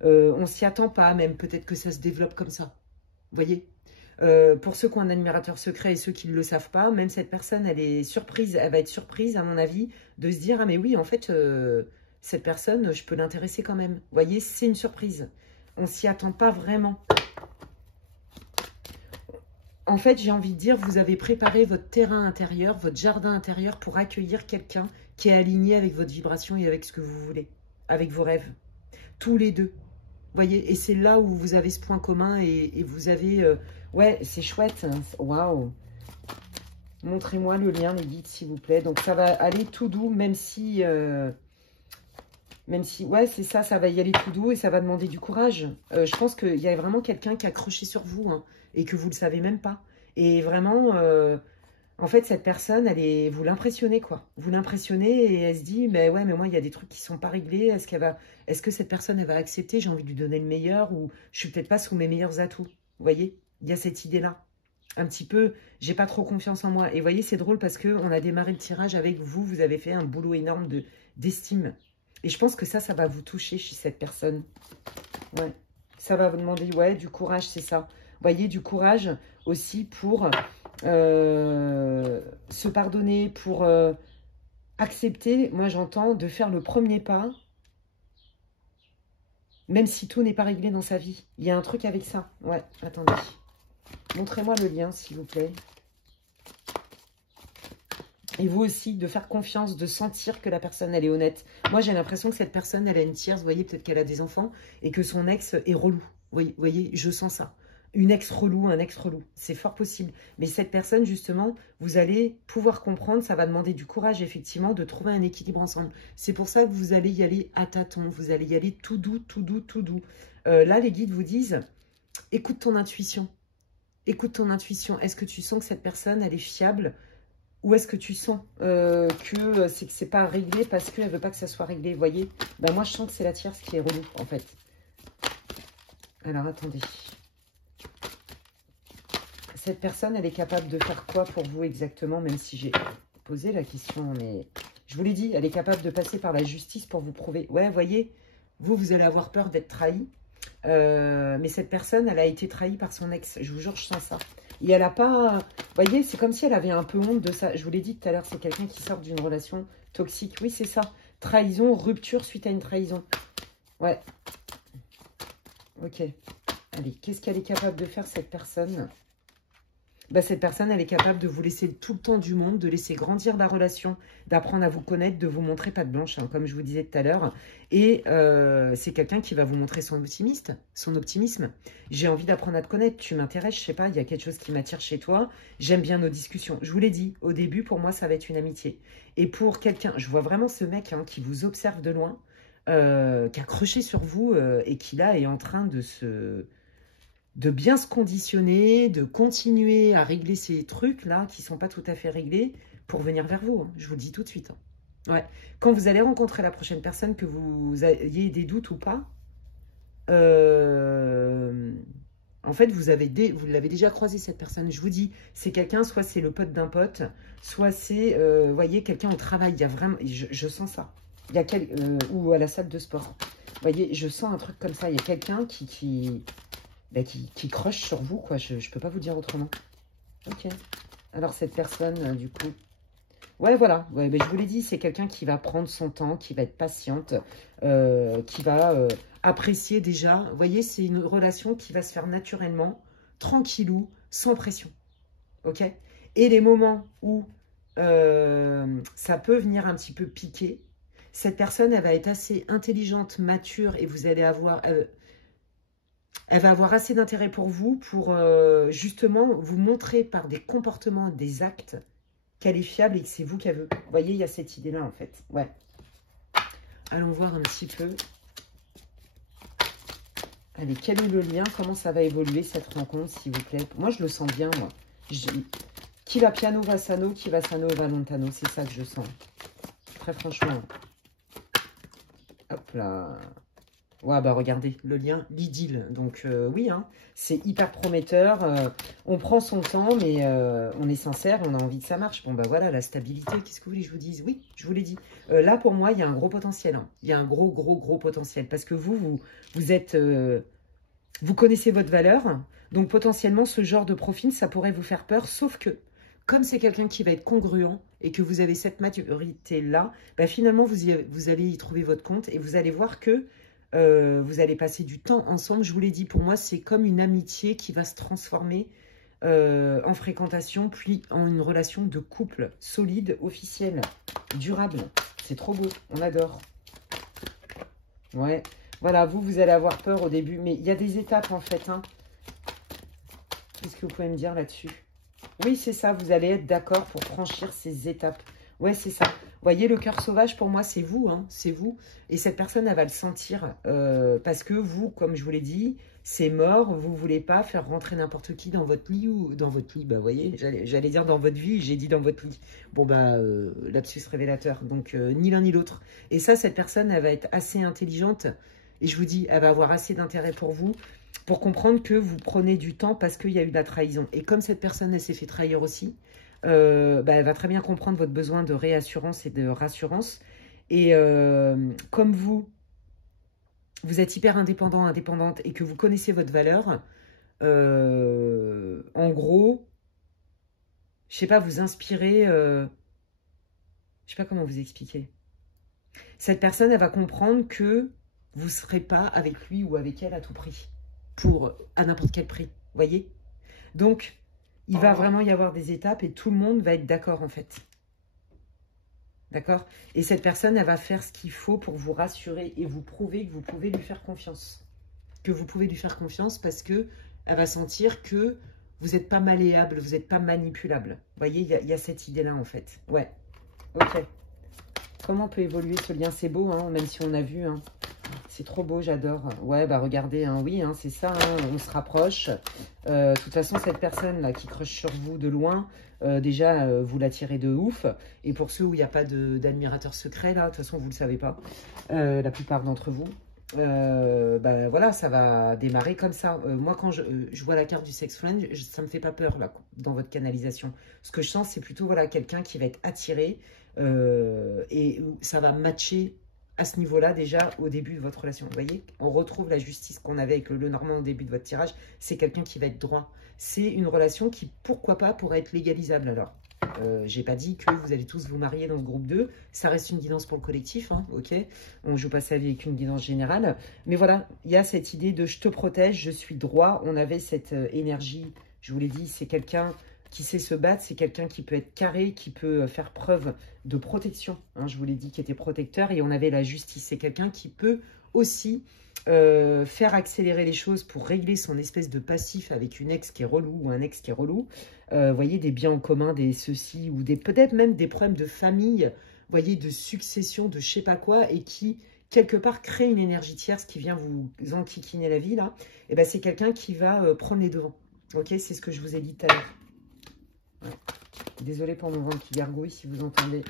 on s'y attend pas même, peut-être que ça se développe comme ça. Vous voyez, pour ceux qui ont un admirateur secret et ceux qui ne le savent pas, même cette personne, elle est surprise, elle va être surprise, à mon avis, de se dire, ah mais oui, en fait, cette personne, je peux l'intéresser quand même. Vous voyez, c'est une surprise. On s'y attend pas vraiment. En fait, j'ai envie de dire, vous avez préparé votre terrain intérieur, votre jardin intérieur pour accueillir quelqu'un qui est aligné avec votre vibration et avec ce que vous voulez, avec vos rêves. Tous les deux. Vous voyez, et c'est là où vous avez ce point commun et vous avez... ouais, c'est chouette. Waouh. Montrez-moi le lien, les guides, s'il vous plaît. Donc, ça va aller tout doux, même si... ouais, c'est ça, ça va y aller tout doux et ça va demander du courage. Je pense qu'il y a vraiment quelqu'un qui a accroché sur vous hein, et que vous ne le savez même pas. Et vraiment, en fait, cette personne, vous l'impressionnez, quoi. Vous l'impressionnez et elle se dit, mais ouais, mais moi, il y a des trucs qui ne sont pas réglés. Est-ce que cette personne, elle va accepter? J'ai envie de lui donner le meilleur ou je suis peut-être pas sous mes meilleurs atouts. Vous voyez, il y a cette idée-là. Un petit peu, j'ai pas trop confiance en moi. Et vous voyez, c'est drôle parce qu'on a démarré le tirage avec vous. Vous avez fait un boulot énorme d'estime. Et je pense que ça va vous toucher chez cette personne. Ouais. Ça va vous demander, ouais, du courage, c'est ça. Vous voyez, du courage aussi pour se pardonner, pour accepter, moi j'entends, de faire le premier pas, même si tout n'est pas réglé dans sa vie. Il y a un truc avec ça. Ouais, attendez. Montrez-moi le lien, s'il vous plaît. Et vous aussi, de faire confiance, de sentir que la personne, elle est honnête. Moi, j'ai l'impression que cette personne, elle a une tierce. Vous voyez, peut-être qu'elle a des enfants et que son ex est relou. Vous voyez, je sens ça. Une ex relou, un ex relou. C'est fort possible. Mais cette personne, justement, vous allez pouvoir comprendre. Ça va demander du courage, effectivement, de trouver un équilibre ensemble. C'est pour ça que vous allez y aller à tâtons. Vous allez y aller tout doux, tout doux, tout doux. Là, les guides vous disent, écoute ton intuition. Écoute ton intuition. Est-ce que tu sens que cette personne, elle est fiable ? Ou est-ce que tu sens que c'est pas réglé parce qu'elle ne veut pas que ça soit réglé, vous voyez? Ben moi, je sens que c'est la tierce qui est relou, en fait. Alors, attendez. Cette personne, elle est capable de faire quoi pour vous exactement? Même si j'ai posé la question, mais je vous l'ai dit, elle est capable de passer par la justice pour vous prouver. Ouais, vous voyez, vous allez avoir peur d'être trahi. Mais cette personne, elle a été trahie par son ex. Je vous jure, je sens ça. Et elle n'a pas... Vous voyez, c'est comme si elle avait un peu honte de ça. Je vous l'ai dit tout à l'heure, c'est quelqu'un qui sort d'une relation toxique. Oui, c'est ça. Trahison, rupture suite à une trahison. Ouais. Ok. Allez, qu'est-ce qu'elle est capable de faire, cette personne? Bah, cette personne, elle est capable de vous laisser tout le temps du monde, de laisser grandir la relation, d'apprendre à vous connaître, de vous montrer patte blanche, hein, comme je vous disais tout à l'heure. Et c'est quelqu'un qui va vous montrer son optimisme. J'ai envie d'apprendre à te connaître, tu m'intéresses, je sais pas, il y a quelque chose qui m'attire chez toi, j'aime bien nos discussions. Je vous l'ai dit, au début, pour moi, ça va être une amitié. Et pour quelqu'un, je vois vraiment ce mec hein, qui vous observe de loin, qui a croché sur vous et qui là est en train de bien se conditionner, de continuer à régler ces trucs-là qui ne sont pas tout à fait réglés pour venir vers vous. Hein. Je vous le dis tout de suite. Hein. Ouais. Quand vous allez rencontrer la prochaine personne, que vous ayez des doutes ou pas, en fait, vous l'avez déjà croisé, cette personne. Je vous dis, c'est quelqu'un, soit c'est le pote d'un pote, soit c'est, vous voyez, quelqu'un au travail. Il y a vraiment, je sens ça. Il y a ou à la salle de sport. Vous voyez, je sens un truc comme ça. Il y a quelqu'un qui croche sur vous, quoi. Je peux pas vous dire autrement. Ok. Alors, cette personne, du coup... Ouais, voilà. Ouais, ben, je vous l'ai dit, c'est quelqu'un qui va prendre son temps, qui va être patiente, qui va apprécier déjà. Vous voyez, c'est une relation qui va se faire naturellement, tranquillou, sans pression. Ok. Et les moments où ça peut venir un petit peu piquer, cette personne, elle va être assez intelligente, mature, et vous allez avoir... elle va avoir assez d'intérêt pour vous, pour justement vous montrer par des comportements, des actes, qu'elle est fiable et que c'est vous qu'elle veut. Vous voyez, il y a cette idée-là, en fait. Ouais. Allons voir un petit peu. Allez, quel est le lien? Comment ça va évoluer, cette rencontre, s'il vous plaît? Moi, je le sens bien, moi. Qui va piano va sano, qui va sano va lontano. C'est ça que je sens. Très franchement. Hop là. Ouais, bah regardez, le lien, l'idylle. Donc oui, hein, c'est hyper prometteur. On prend son temps, mais on est sincère, on a envie que ça marche. Bon, bah voilà, la stabilité, qu'est-ce que vous voulez que je vous dise? Oui, je vous l'ai dit. Là, pour moi, il y a un gros potentiel. Hein. Il y a un gros potentiel. Parce que vous êtes... vous connaissez votre valeur. Donc potentiellement, ce genre de profil, ça pourrait vous faire peur. Sauf que, comme c'est quelqu'un qui va être congruent et que vous avez cette maturité-là, bah, finalement, vous allez y trouver votre compte et vous allez voir que vous allez passer du temps ensemble. Je vous l'ai dit, pour moi, c'est comme une amitié qui va se transformer en fréquentation, puis en une relation de couple solide, officielle, durable. C'est trop beau, on adore. Ouais, voilà, vous allez avoir peur au début, mais il y a des étapes en fait. Hein. Qu'est-ce que vous pouvez me dire là-dessus? Oui, c'est ça, vous allez être d'accord pour franchir ces étapes. Ouais, c'est ça. Vous voyez, le cœur sauvage, pour moi, c'est vous. Hein, c'est vous. Et cette personne, elle va le sentir. Parce que vous, comme je vous l'ai dit, c'est mort. Vous ne voulez pas faire rentrer n'importe qui dans votre lit ou dans votre lit. Bah, vous voyez, j'allais dire dans votre vie. J'ai dit dans votre lit. Bon, bah, lapsus révélateur. Donc, ni l'un ni l'autre. Et ça, cette personne, elle va être assez intelligente. Et je vous dis, elle va avoir assez d'intérêt pour vous. pour comprendre que vous prenez du temps parce qu'il y a eu de la trahison. Et comme cette personne, elle s'est fait trahir aussi, bah, elle va très bien comprendre votre besoin de réassurance et de rassurance. Et comme vous êtes hyper indépendant, indépendante et que vous connaissez votre valeur, en gros, je sais pas, vous inspirez, je sais pas comment vous expliquer. Cette personne, elle va comprendre que vous ne serez pas avec lui ou avec elle à tout prix, à n'importe quel prix, voyez? Donc, il va vraiment y avoir des étapes et tout le monde va être d'accord en fait. D'accord? Et cette personne, elle va faire ce qu'il faut pour vous rassurer et vous prouver que vous pouvez lui faire confiance. Que vous pouvez lui faire confiance parce que elle va sentir que vous n'êtes pas malléable, vous n'êtes pas manipulable. Vous voyez, il y a cette idée-là en fait. Ouais, ok. Comment peut évoluer ce lien? C'est beau, hein, même si on a vu. Hein. C'est trop beau, j'adore. Ouais, bah regardez, hein, oui, hein, c'est ça, hein, on se rapproche. De toute façon, cette personne-là qui crush sur vous de loin, déjà, vous l'attirez de ouf. Et pour ceux où il n'y a pas d'admirateur secret, là, de toute façon, vous ne le savez pas, la plupart d'entre vous, bah, voilà, ça va démarrer comme ça. Moi, quand je vois la carte du sex friend, ça ne me fait pas peur, là, dans votre canalisation. Ce que je sens, c'est plutôt, voilà, quelqu'un qui va être attiré et ça va matcher à ce niveau-là, déjà, au début de votre relation. Vous voyez, on retrouve la justice qu'on avait avec le Normand au début de votre tirage. C'est quelqu'un qui va être droit. C'est une relation qui, pourquoi pas, pourrait être légalisable. Alors, j'ai pas dit que vous allez tous vous marier dans le groupe 2. Ça reste une guidance pour le collectif, hein, ok? On joue pas sa vie avec une guidance générale. Mais voilà, il y a cette idée de je te protège, je suis droit. On avait cette énergie, je vous l'ai dit, c'est quelqu'un qui sait se battre, c'est quelqu'un qui peut être carré, qui peut faire preuve de protection. Hein, je vous l'ai dit, qui était protecteur. Et on avait la justice. C'est quelqu'un qui peut aussi faire accélérer les choses pour régler son espèce de passif avec une ex qui est relou ou un ex qui est relou. Vous voyez, des biens en commun, des ceci, ou peut-être même des problèmes de famille, vous voyez, de succession, de je sais pas quoi, et qui, quelque part, crée une énergie tierce qui vient vous enquiquiner la vie, là. Et ben c'est quelqu'un qui va prendre les devants. Ok, c'est ce que je vous ai dit tout à l'heure. Ouais. Désolée pour mon ventre qui gargouille si vous entendez.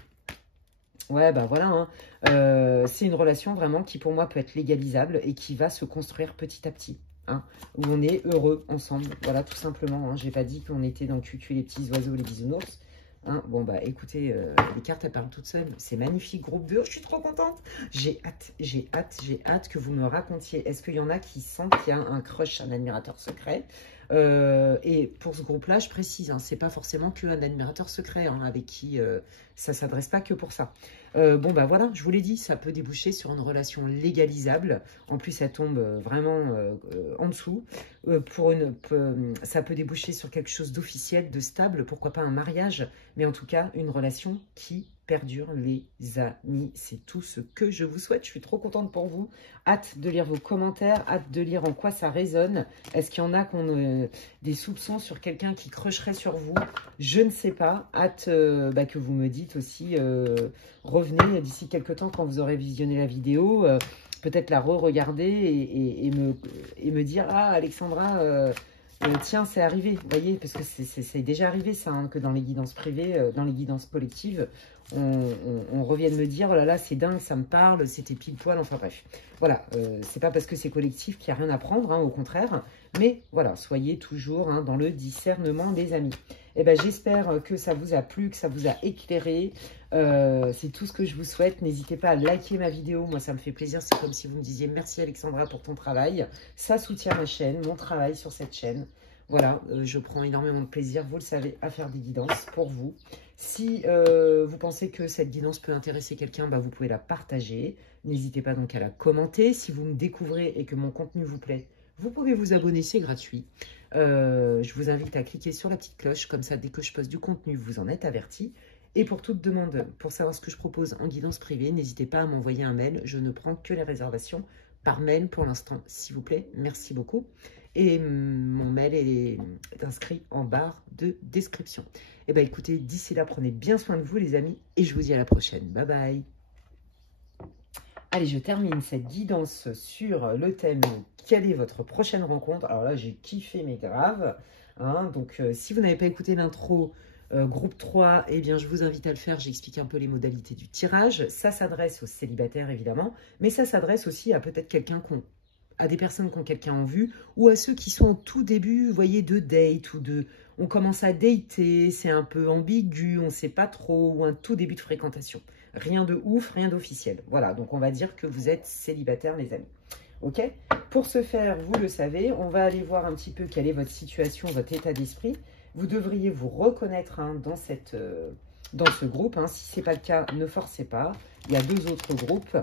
Ouais, bah voilà, hein. C'est une relation vraiment qui pour moi peut être légalisable et qui va se construire petit à petit. Hein, où on est heureux ensemble. Voilà, tout simplement. Hein. J'ai pas dit qu'on était dans le cucu les petits oiseaux, les bisounours. Hein, bon, bah écoutez, les cartes, elles parlent toutes seules. C'est magnifique, groupe 2. Je suis trop contente. J'ai hâte que vous me racontiez. Est-ce qu'il y en a qui sentent qu'il y a un crush, un admirateur secret? Et pour ce groupe-là, je précise, hein, c'est pas forcément qu'un admirateur secret hein, avec qui ça s'adresse pas que pour ça. Bon, bah voilà, je vous l'ai dit, ça peut déboucher sur une relation légalisable. En plus, ça tombe vraiment en dessous. Ça peut déboucher sur quelque chose d'officiel, de stable, pourquoi pas un mariage, mais en tout cas, une relation qui perdure, les amis. C'est tout ce que je vous souhaite. Je suis trop contente pour vous. Hâte de lire vos commentaires, hâte de lire en quoi ça résonne. Est-ce qu'il y en a qui ont des soupçons sur quelqu'un qui crocherait sur vous? Je ne sais pas. Hâte que vous me dites aussi, revenez d'ici quelques temps quand vous aurez visionné la vidéo, peut-être la re-regarder et me dire « Ah, Alexandra, tiens, c'est arrivé. » Vous voyez, parce que c'est déjà arrivé ça, hein, que dans les guidances privées, dans les guidances collectives, on revienne me dire « Oh là là, c'est dingue, ça me parle, c'était pile poil. » Enfin bref, voilà, c'est pas parce que c'est collectif qu'il n'y a rien à prendre, hein, au contraire. Mais voilà, soyez toujours hein, dans le discernement des amis. Eh ben, j'espère que ça vous a plu, que ça vous a éclairé. C'est tout ce que je vous souhaite. N'hésitez pas à liker ma vidéo. Moi, ça me fait plaisir. C'est comme si vous me disiez merci Alexandra pour ton travail. Ça soutient ma chaîne, mon travail sur cette chaîne. Voilà, je prends énormément de plaisir, vous le savez, à faire des guidances pour vous. Si vous pensez que cette guidance peut intéresser quelqu'un, bah, vous pouvez la partager. N'hésitez pas donc à la commenter. Si vous me découvrez et que mon contenu vous plaît, vous pouvez vous abonner, c'est gratuit. Je vous invite à cliquer sur la petite cloche, comme ça, dès que je poste du contenu, vous en êtes avertis. Et pour toute demande, pour savoir ce que je propose en guidance privée, n'hésitez pas à m'envoyer un mail. Je ne prends que les réservations par mail pour l'instant, s'il vous plaît. Merci beaucoup. Et mon mail est inscrit en barre de description. Et bien écoutez, d'ici là, prenez bien soin de vous les amis. Et je vous dis à la prochaine. Bye bye. Allez, je termine cette guidance sur le thème « Quelle est votre prochaine rencontre ?» Alors là, j'ai kiffé, mais grave. Hein, donc, si vous n'avez pas écouté l'intro groupe 3, eh bien, je vous invite à le faire. J'explique un peu les modalités du tirage. Ça s'adresse aux célibataires, évidemment, mais ça s'adresse aussi à peut-être quelqu'un à des personnes qui ont quelqu'un en vue ou à ceux qui sont au tout début, vous voyez, de date ou de... On commence à dater, c'est un peu ambigu, on ne sait pas trop, ou un tout début de fréquentation. Rien de ouf, rien d'officiel. Voilà, donc on va dire que vous êtes célibataire, les amis. Ok? Pour ce faire, vous le savez, on va aller voir un petit peu quelle est votre situation, votre état d'esprit. Vous devriez vous reconnaître hein, dans ce groupe. Hein. Si ce n'est pas le cas, ne forcez pas. Il y a 2 autres groupes.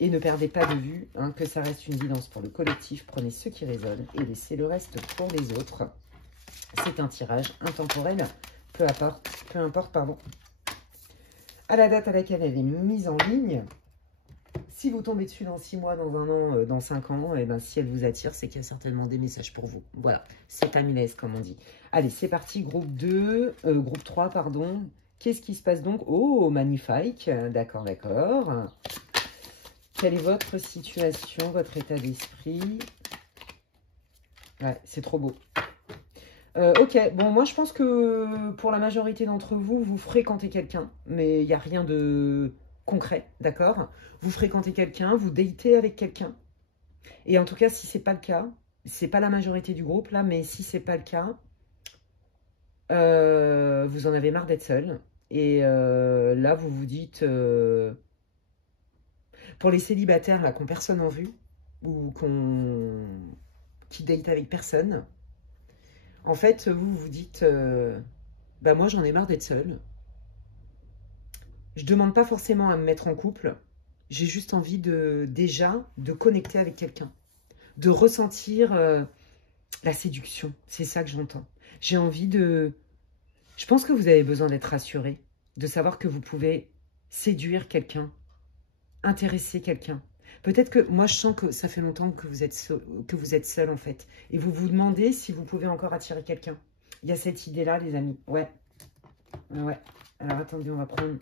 Et ne perdez pas de vue hein, que ça reste une guidance pour le collectif. Prenez ce qui résonne et laissez le reste pour les autres. C'est un tirage intemporel, peu importe, pardon, à la date à laquelle elle est mise en ligne. Si vous tombez dessus dans 6 mois, dans 1 an, dans 5 ans, et ben, si elle vous attire, c'est qu'il y a certainement des messages pour vous. Voilà, c'est Tamilaise, comme on dit. Allez, c'est parti, groupe 3, pardon. Qu'est-ce qui se passe donc? Oh, magnifique, d'accord, d'accord. Quelle est votre situation, votre état d'esprit? Ouais, c'est trop beau. Ok, bon, moi je pense que pour la majorité d'entre vous, vous fréquentez quelqu'un, mais il n'y a rien de concret, d'accord? Vous fréquentez quelqu'un, vous datez avec quelqu'un. Et en tout cas, si c'est pas le cas, c'est pas la majorité du groupe là, mais si c'est pas le cas, vous en avez marre d'être seul. Et là, vous vous dites, pour les célibataires là, qui n'ont personne en vue, ou qui datent avec personne, en fait, vous vous dites, bah moi j'en ai marre d'être seule. Je ne demande pas forcément à me mettre en couple. J'ai juste envie déjà de connecter avec quelqu'un. De ressentir la séduction. C'est ça que j'entends. J'ai envie de... Je pense que vous avez besoin d'être rassuré. De savoir que vous pouvez séduire quelqu'un. Intéresser quelqu'un. Peut-être que moi, je sens que ça fait longtemps que vous êtes seul, en fait. Et vous vous demandez si vous pouvez encore attirer quelqu'un. Il y a cette idée-là, les amis. Ouais. Ouais. Alors, attendez, on va prendre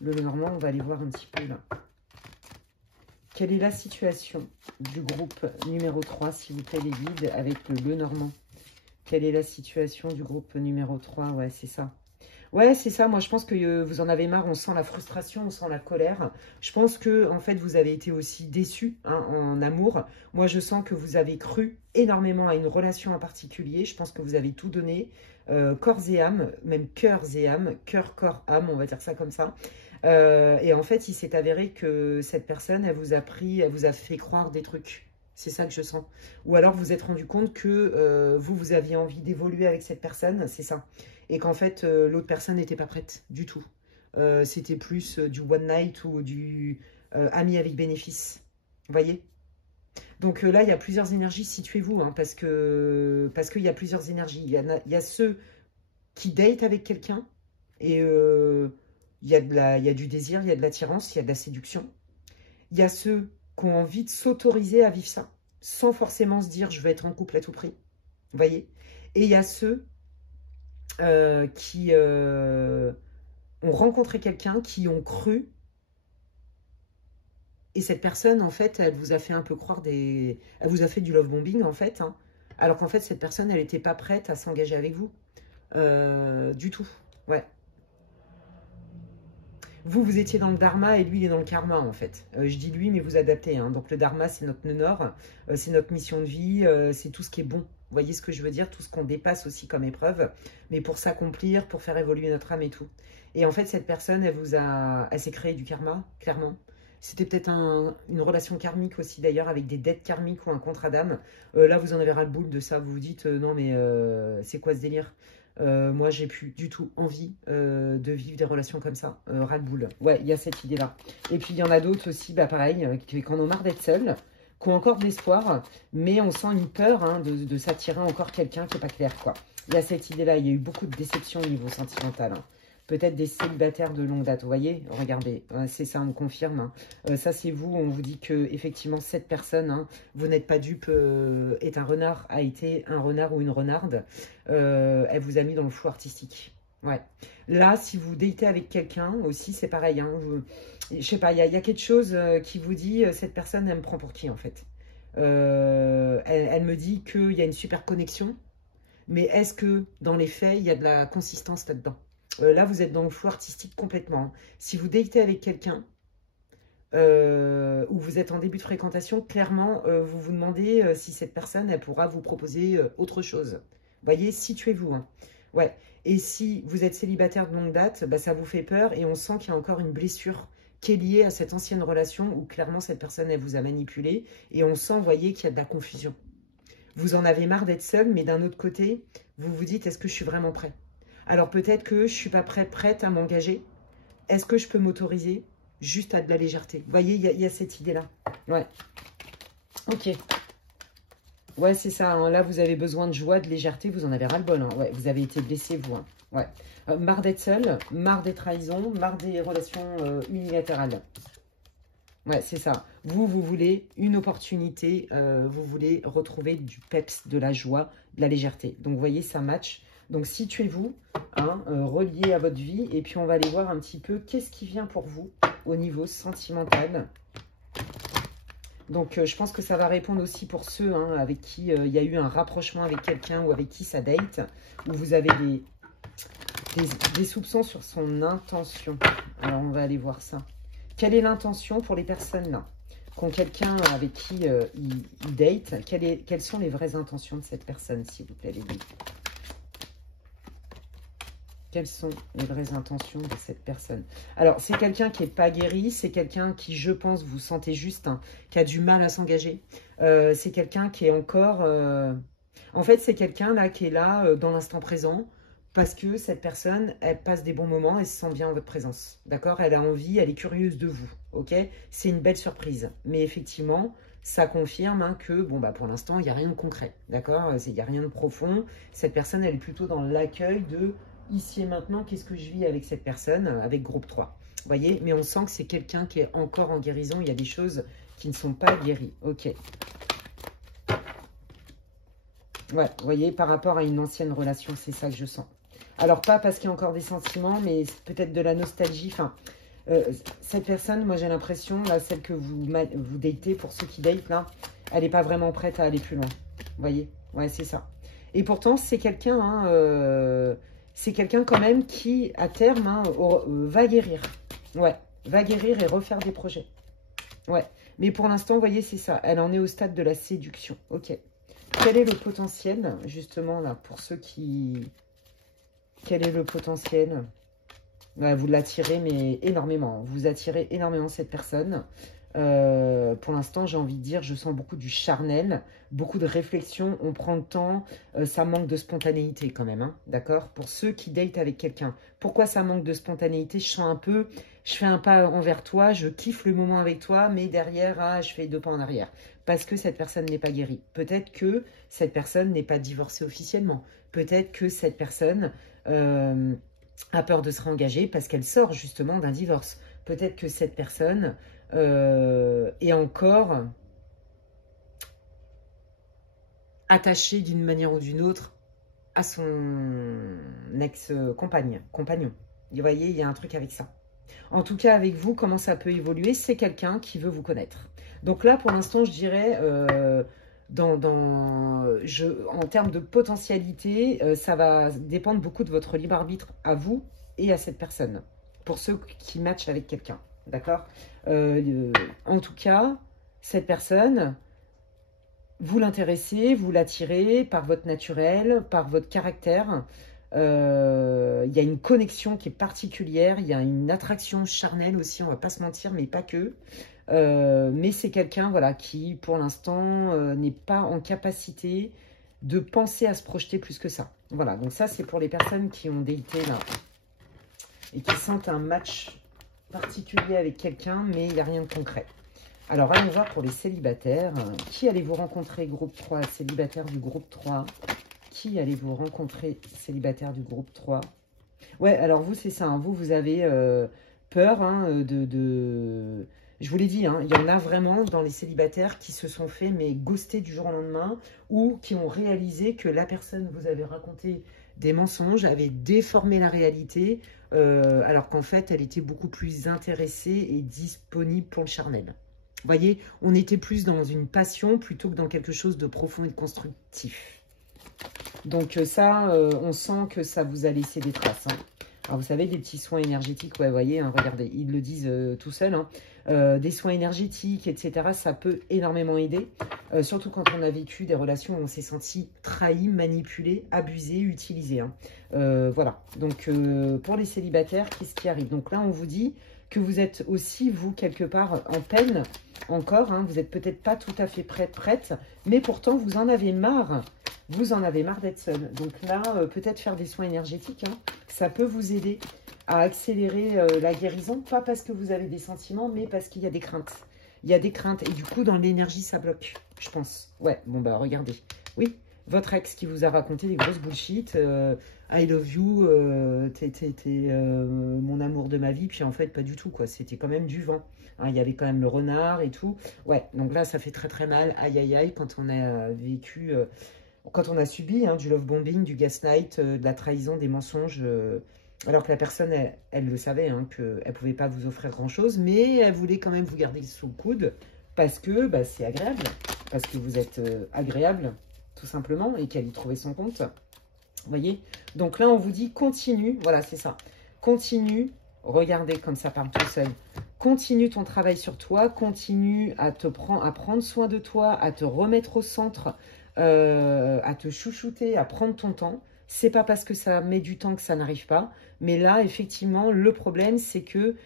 le Lenormand. On va aller voir un petit peu, là. Quelle est la situation du groupe numéro 3, s'il vous plaît, les guides, avec le Lenormand? Quelle est la situation du groupe numéro 3? Ouais, c'est ça. Ouais, c'est ça. Moi, je pense que vous en avez marre. On sent la frustration, on sent la colère. Je pense que, en fait, vous avez été aussi déçus hein, en amour. Moi, je sens que vous avez cru énormément à une relation en particulier. Je pense que vous avez tout donné, corps et âme, même cœur et âme, cœur, corps, âme, on va dire ça comme ça. Et en fait, il s'est avéré que cette personne, elle vous a fait croire des trucs. C'est ça que je sens. Ou alors, vous vous êtes rendu compte que vous aviez envie d'évoluer avec cette personne, c'est ça. Et qu'en fait, l'autre personne n'était pas prête du tout. C'était plus du one night ou du ami avec bénéfice. Vous voyez? Donc là, il y a plusieurs énergies, situez-vous, hein, parce qu'il y a plusieurs énergies. Il y a ceux qui datent avec quelqu'un et il y a du désir, il y a de l'attirance, il y a de la séduction. Il y a ceux qui ont envie de s'autoriser à vivre ça, sans forcément se dire « je veux être en couple à tout prix ». Vous voyez? Et il y a ceux qui ont rencontré quelqu'un, qui ont cru, et cette personne, en fait, elle vous a fait un peu croire elle vous a fait du love bombing, en fait, hein, alors qu'en fait, cette personne, elle n'était pas prête à s'engager avec vous, du tout, ouais. Vous étiez dans le dharma et lui, il est dans le karma, en fait. Je dis lui, mais vous adaptez, hein. Donc le dharma, c'est notre nœud nord, c'est notre mission de vie, c'est tout ce qui est bon. Vous voyez ce que je veux dire? Tout ce qu'on dépasse aussi comme épreuve, mais pour s'accomplir, pour faire évoluer notre âme et tout. Et en fait, cette personne, elle s'est créée du karma, clairement. C'était peut-être une relation karmique aussi, d'ailleurs, avec des dettes karmiques ou un contrat d'âme. Là, vous en avez ras le boule de ça. Vous vous dites, non, mais c'est quoi ce délire? Moi, j'ai plus du tout envie de vivre des relations comme ça. Ras le boule. Ouais, il y a cette idée-là. Et puis, il y en a d'autres aussi, bah, pareil, qui en ont marre d'être seuls, qui ont encore de l'espoir, mais on sent une peur hein, de s'attirer encore quelqu'un qui n'est pas clair, quoi. Il y a cette idée-là, il y a eu beaucoup de déceptions au niveau sentimental. Hein. Peut-être des célibataires de longue date, vous voyez? Regardez, c'est ça, on me confirme. Hein. Ça, c'est vous, on vous dit que effectivement cette personne, hein, vous n'êtes pas dupe, est un renard, a été un renard ou une renarde. Elle vous a mis dans le flou artistique. Ouais. Là, si vous datez avec quelqu'un aussi, c'est pareil. Hein, je sais pas, il y a quelque chose qui vous dit, cette personne, elle me prend pour qui, en fait? Elle me dit qu'il y a une super connexion, mais est-ce que, dans les faits, il y a de la consistance là-dedans? Là, vous êtes dans le flou artistique complètement. Si vous datez avec quelqu'un, ou vous êtes en début de fréquentation, clairement, vous vous demandez si cette personne, elle pourra vous proposer autre chose. Vous voyez, situez-vous. Hein. Ouais. Et si vous êtes célibataire de longue date, bah, ça vous fait peur et on sent qu'il y a encore une blessure qui est liée à cette ancienne relation où clairement cette personne, elle vous a manipulé. Et on sent, vous voyez, qu'il y a de la confusion. Vous en avez marre d'être seul, mais d'un autre côté, vous vous dites, est-ce que je suis vraiment prêt? Alors peut-être que je ne suis pas prête à m'engager. Est-ce que je peux m'autoriser juste à de la légèreté? Vous voyez, il y a cette idée-là. Ouais. Ok. Ouais, c'est ça. Hein. Là, vous avez besoin de joie, de légèreté. Vous en avez ras-le-bol. Hein. Ouais, vous avez été blessé, vous. Hein. Ouais. Marre d'être seul, marre des trahisons, marre des relations unilatérales. Ouais, c'est ça. Vous voulez une opportunité. Vous voulez retrouver du peps, de la joie, de la légèreté. Donc, vous voyez, ça match. Donc, situez-vous, hein, relié à votre vie. Et puis, on va aller voir un petit peu qu'est-ce qui vient pour vous au niveau sentimental. Donc, je pense que ça va répondre aussi pour ceux hein, avec qui il y a eu un rapprochement avec quelqu'un ou avec qui ça date, où vous avez des soupçons sur son intention. Alors, on va aller voir ça. Quelle est l'intention pour les personnes là qui ont quelqu'un avec qui il date? Quelles sont les vraies intentions de cette personne, s'il vous plaît, les deux? Quelles sont les vraies intentions de cette personne? Alors, c'est quelqu'un qui n'est pas guéri. C'est quelqu'un qui, je pense, vous sentez juste, hein, qui a du mal à s'engager. C'est quelqu'un qui est encore... En fait, c'est quelqu'un là qui est là dans l'instant présent parce que cette personne, elle passe des bons moments et se sent bien en votre présence. D'accord? Elle a envie, elle est curieuse de vous. Ok? C'est une belle surprise. Mais effectivement, ça confirme hein, que, bon, bah, pour l'instant, il n'y a rien de concret. D'accord? Il n'y a rien de profond. Cette personne, elle est plutôt dans l'accueil de... Ici et maintenant, qu'est-ce que je vis avec cette personne, avec groupe 3? Vous voyez, mais on sent que c'est quelqu'un qui est encore en guérison. Il y a des choses qui ne sont pas guéries. Ok. Ouais, vous voyez, par rapport à une ancienne relation, c'est ça que je sens. Alors, pas parce qu'il y a encore des sentiments, mais peut-être de la nostalgie. Enfin, cette personne, moi, j'ai l'impression, là, celle que vous datez, pour ceux qui datent, là, elle n'est pas vraiment prête à aller plus loin. Vous voyez? Ouais, c'est ça. Et pourtant, c'est quelqu'un... Hein, c'est quelqu'un quand même qui, à terme, hein, va guérir. Ouais, va guérir et refaire des projets. Ouais, mais pour l'instant, vous voyez, c'est ça. Elle en est au stade de la séduction. Ok. Quel est le potentiel, justement, là, pour ceux qui... Quel est le potentiel? Ouais, vous l'attirez, mais énormément. Vous attirez énormément cette personne. Pour l'instant, j'ai envie de dire, je sens beaucoup du charnel, beaucoup de réflexion, on prend le temps, ça manque de spontanéité quand même, hein, d'accord? Pour ceux qui datent avec quelqu'un, pourquoi ça manque de spontanéité? Je sens un peu, je fais un pas envers toi, je kiffe le moment avec toi, mais derrière, ah, je fais 2 pas en arrière, parce que cette personne n'est pas guérie. Peut-être que cette personne n'est pas divorcée officiellement, peut-être que cette personne a peur de se réengager parce qu'elle sort justement d'un divorce. Peut-être que cette personne... et encore attaché d'une manière ou d'une autre à son ex-compagnon. Vous voyez, il y a un truc avec ça. En tout cas, avec vous, comment ça peut évoluer? C'est quelqu'un qui veut vous connaître. Donc là, pour l'instant, je dirais, en termes de potentialité, ça va dépendre beaucoup de votre libre arbitre à vous et à cette personne. Pour ceux qui matchent avec quelqu'un. D'accord? En tout cas, cette personne, vous l'intéressez, vous l'attirez par votre naturel, par votre caractère. Il y a une connexion qui est particulière, il y a une attraction charnelle aussi, on va pas se mentir, mais pas que. Mais c'est quelqu'un voilà, qui, pour l'instant, n'est pas en capacité de penser à se projeter plus que ça. Voilà, donc ça, c'est pour les personnes qui ont daté là et qui sentent un match particulier avec quelqu'un, mais il n'y a rien de concret. Alors, allons voir pour les célibataires. Qui allez-vous rencontrer, groupe 3? Célibataire du groupe 3. Qui allez-vous rencontrer, célibataire du groupe 3? Ouais, alors vous, c'est ça. Hein, vous avez peur hein, Je vous l'ai dit, hein, il y en a vraiment dans les célibataires qui se sont fait mais ghoster du jour au lendemain ou qui ont réalisé que la personne vous avait raconté des mensonges, avait déformé la réalité, alors qu'en fait, elle était beaucoup plus intéressée et disponible pour le charnel. Vous voyez, on était plus dans une passion plutôt que dans quelque chose de profond et de constructif. Donc ça, on sent que ça vous a laissé des traces. Hein. Alors vous savez, les petits soins énergétiques, ouais, vous voyez, hein, regardez, ils le disent tout seuls. Hein. des soins énergétiques, etc. Ça peut énormément aider. Surtout quand on a vécu des relations où on s'est senti trahi, manipulé, abusé, utilisé. Hein. Voilà. Donc, pour les célibataires, qu'est-ce qui arrive? Donc là, on vous dit que vous êtes aussi, vous, quelque part, en peine encore. Hein. Vous n'êtes peut-être pas tout à fait prête, mais pourtant, vous en avez marre. Vous en avez marre d'être seul. Donc là, peut-être faire des soins énergétiques, hein, ça peut vous aider à accélérer la guérison. Pas parce que vous avez des sentiments, mais parce qu'il y a des craintes. Il y a des craintes. Et du coup, dans l'énergie, ça bloque, je pense. Ouais, bon, bah, regardez. Oui, votre ex qui vous a raconté des grosses bullshit. I love you, t'es mon amour de ma vie. Puis en fait, pas du tout, quoi. C'était quand même du vent. Hein, il y avait quand même le renard et tout. Ouais, donc là, ça fait très, très mal. Aïe, aïe, aïe, quand on a vécu... quand on a subi hein, du love bombing, du gaslight, de la trahison, des mensonges, alors que la personne, elle le savait, hein, qu'elle ne pouvait pas vous offrir grand-chose, mais elle voulait quand même vous garder sous le coude, parce que bah, c'est agréable, parce que vous êtes agréable, tout simplement, et qu'elle y trouvait son compte. Vous voyez? Donc là, on vous dit, continue, voilà, c'est ça. Continue, regardez comme ça part tout seul. Continue ton travail sur toi, continue à prendre soin de toi, à te remettre au centre, à te chouchouter, à prendre ton temps. C'est pas parce que ça met du temps que ça n'arrive pas. Mais là, effectivement, le problème, c'est que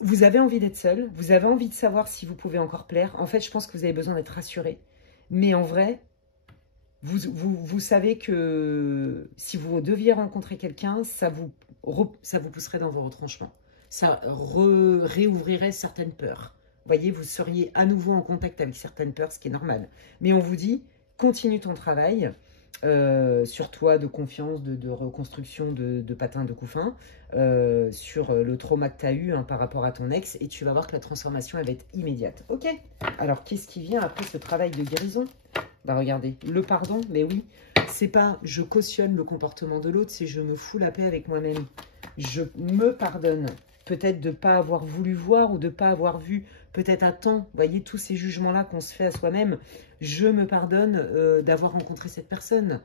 vous avez envie d'être seul. Vous avez envie de savoir si vous pouvez encore plaire. En fait, je pense que vous avez besoin d'être rassuré. Mais en vrai, vous savez que si vous deviez rencontrer quelqu'un, ça vous pousserait dans vos retranchements. Ça réouvrirait certaines peurs. Vous voyez, vous seriez à nouveau en contact avec certaines peurs, ce qui est normal. Mais on vous dit, continue ton travail sur toi de confiance, de reconstruction de patins de couffin, sur le trauma que tu as eu hein, par rapport à ton ex, et tu vas voir que la transformation, elle va être immédiate. Ok. Alors, qu'est-ce qui vient après ce travail de guérison? Bah regardez, le pardon, mais oui, c'est pas je cautionne le comportement de l'autre, c'est je me fous la paix avec moi-même. Je me pardonne. Peut-être de ne pas avoir voulu voir ou de ne pas avoir vu, peut-être à temps, vous voyez, tous ces jugements-là qu'on se fait à soi-même. Je me pardonne d'avoir rencontré cette personne.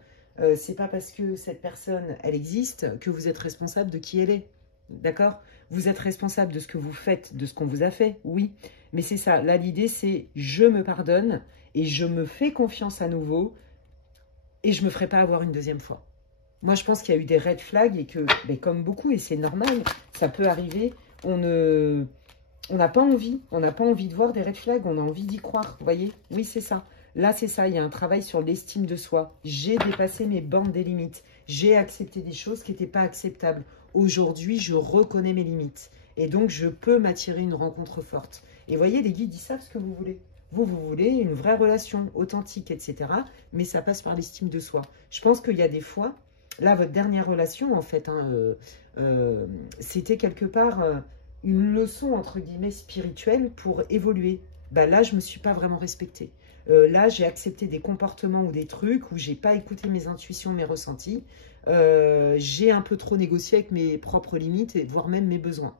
C'est pas parce que cette personne, elle existe, que vous êtes responsable de qui elle est. D'accord? Vous êtes responsable de ce que vous faites, de ce qu'on vous a fait, oui. Mais c'est ça, là l'idée c'est je me pardonne et je me fais confiance à nouveau et je ne me ferai pas avoir une deuxième fois. Moi, je pense qu'il y a eu des red flags et que, ben, comme beaucoup, et c'est normal, ça peut arriver, on n'a pas envie. On n'a pas envie de voir des red flags, on a envie d'y croire, vous voyez? Oui, c'est ça. Là, c'est ça, il y a un travail sur l'estime de soi. J'ai dépassé mes bornes des limites. J'ai accepté des choses qui n'étaient pas acceptables. Aujourd'hui, je reconnais mes limites. Et donc, je peux m'attirer une rencontre forte. Et vous voyez, les guides, ils savent ce que vous voulez. Vous voulez une vraie relation authentique, etc. Mais ça passe par l'estime de soi. Je pense qu'il y a des fois... Là, votre dernière relation, en fait, hein, c'était quelque part une leçon, entre guillemets, spirituelle pour évoluer. Bah, là, je ne me suis pas vraiment respectée. Là, j'ai accepté des comportements ou des trucs où je n'ai pas écouté mes intuitions, mes ressentis. J'ai un peu trop négocié avec mes propres limites, voire même mes besoins.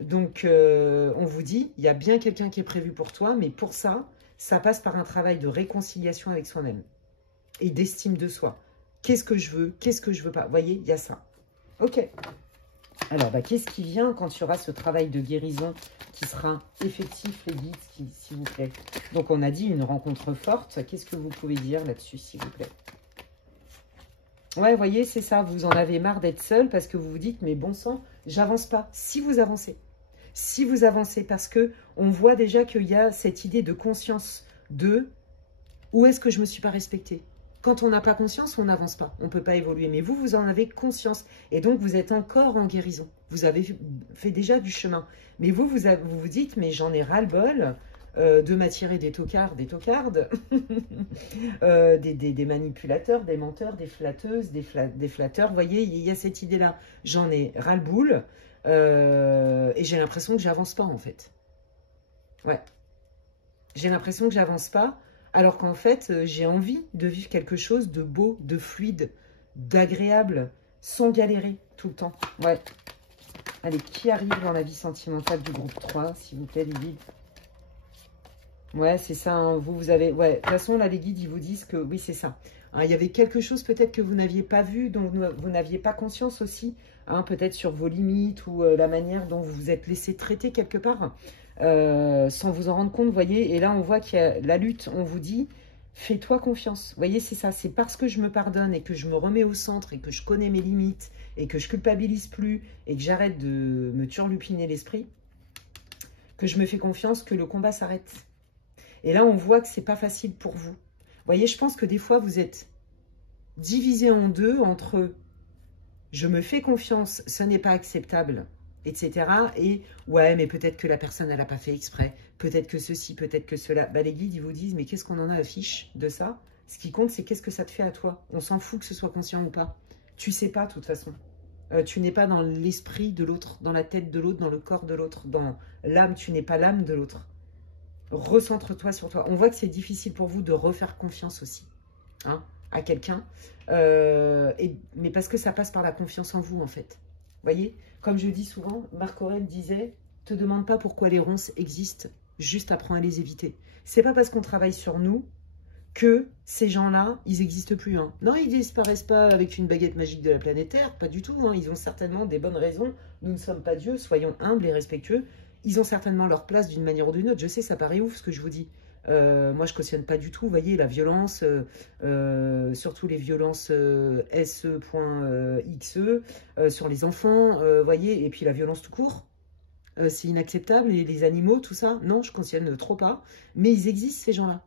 Donc, on vous dit, il y a bien quelqu'un qui est prévu pour toi, mais pour ça, ça passe par un travail de réconciliation avec soi-même et d'estime de soi. Qu'est-ce que je veux? Qu'est-ce que je veux pas? Vous voyez, il y a ça. Ok. Alors, bah, qu'est-ce qui vient quand il y aura ce travail de guérison qui sera effectif, les guides, s'il vous plaît? Donc, on a dit une rencontre forte. Qu'est-ce que vous pouvez dire là-dessus, s'il vous plaît? Ouais, vous voyez, c'est ça. Vous en avez marre d'être seul parce que vous vous dites, mais bon sang, j'avance pas. Si vous avancez parce que on voit déjà qu'il y a cette idée de conscience de où est-ce que je me suis pas respectée? Quand on n'a pas conscience, on n'avance pas. On ne peut pas évoluer. Mais vous, vous en avez conscience. Et donc, vous êtes encore en guérison. Vous avez fait déjà du chemin. Mais vous vous dites, mais j'en ai ras-le-bol de m'attirer des tocards, des tocardes, des manipulateurs, des menteurs, des flatteuses, des flatteurs. Vous voyez, il y a cette idée-là. J'en ai ras-le-boule. Et j'ai l'impression que j'avance pas, en fait. Ouais. J'ai l'impression que j'avance pas. Alors qu'en fait, j'ai envie de vivre quelque chose de beau, de fluide, d'agréable, sans galérer tout le temps. Ouais. Allez, qui arrive dans la vie sentimentale du groupe 3, s'il vous plaît, les guides? Ouais, c'est ça. Hein. Vous avez... Ouais, de toute façon, là, les guides, ils vous disent que... Oui, c'est ça. Hein, il y avait quelque chose peut-être que vous n'aviez pas vu, dont vous n'aviez pas conscience aussi, hein, peut-être sur vos limites ou la manière dont vous vous êtes laissé traiter quelque part, sans vous en rendre compte, vous voyez. Et là, on voit qu'il y a la lutte, on vous dit, fais-toi confiance. Vous voyez, c'est ça, c'est parce que je me pardonne et que je me remets au centre et que je connais mes limites et que je culpabilise plus et que j'arrête de me turlupiner l'esprit, que je me fais confiance, que le combat s'arrête. Et là, on voit que c'est pas facile pour vous. Vous voyez, je pense que des fois, vous êtes divisé en deux entre « je me fais confiance, ce n'est pas acceptable », etc. Et « ouais, mais peut-être que la personne, elle n'a pas fait exprès. Peut-être que ceci, peut-être que cela. » Bah, les guides, ils vous disent « mais qu'est-ce qu'on en a à fiche de ça ?» Ce qui compte, c'est qu'est-ce que ça te fait à toi. On s'en fout que ce soit conscient ou pas. Tu sais pas, de toute façon. Tu n'es pas dans l'esprit de l'autre, dans la tête de l'autre, dans le corps de l'autre, dans l'âme. Tu n'es pas l'âme de l'autre. Recentre-toi sur toi. On voit que c'est difficile pour vous de refaire confiance aussi, hein, à quelqu'un. Mais parce que ça passe par la confiance en vous, en fait. Vous voyez, comme je dis souvent, Marc Aurèle disait, te demande pas pourquoi les ronces existent, juste apprends à les éviter. C'est pas parce qu'on travaille sur nous que ces gens-là, ils n'existent plus. Hein. Non, ils disparaissent pas avec une baguette magique de la planète Terre, pas du tout. Hein. Ils ont certainement des bonnes raisons. Nous ne sommes pas Dieu, soyons humbles et respectueux. Ils ont certainement leur place d'une manière ou d'une autre. Je sais, ça paraît ouf ce que je vous dis. Moi, je cautionne pas du tout, vous voyez, la violence, surtout les violences SE.xe, sur les enfants, voyez, et puis la violence tout court. C'est inacceptable, et les animaux, tout ça, non, je cautionne trop pas. Mais ils existent, ces gens-là.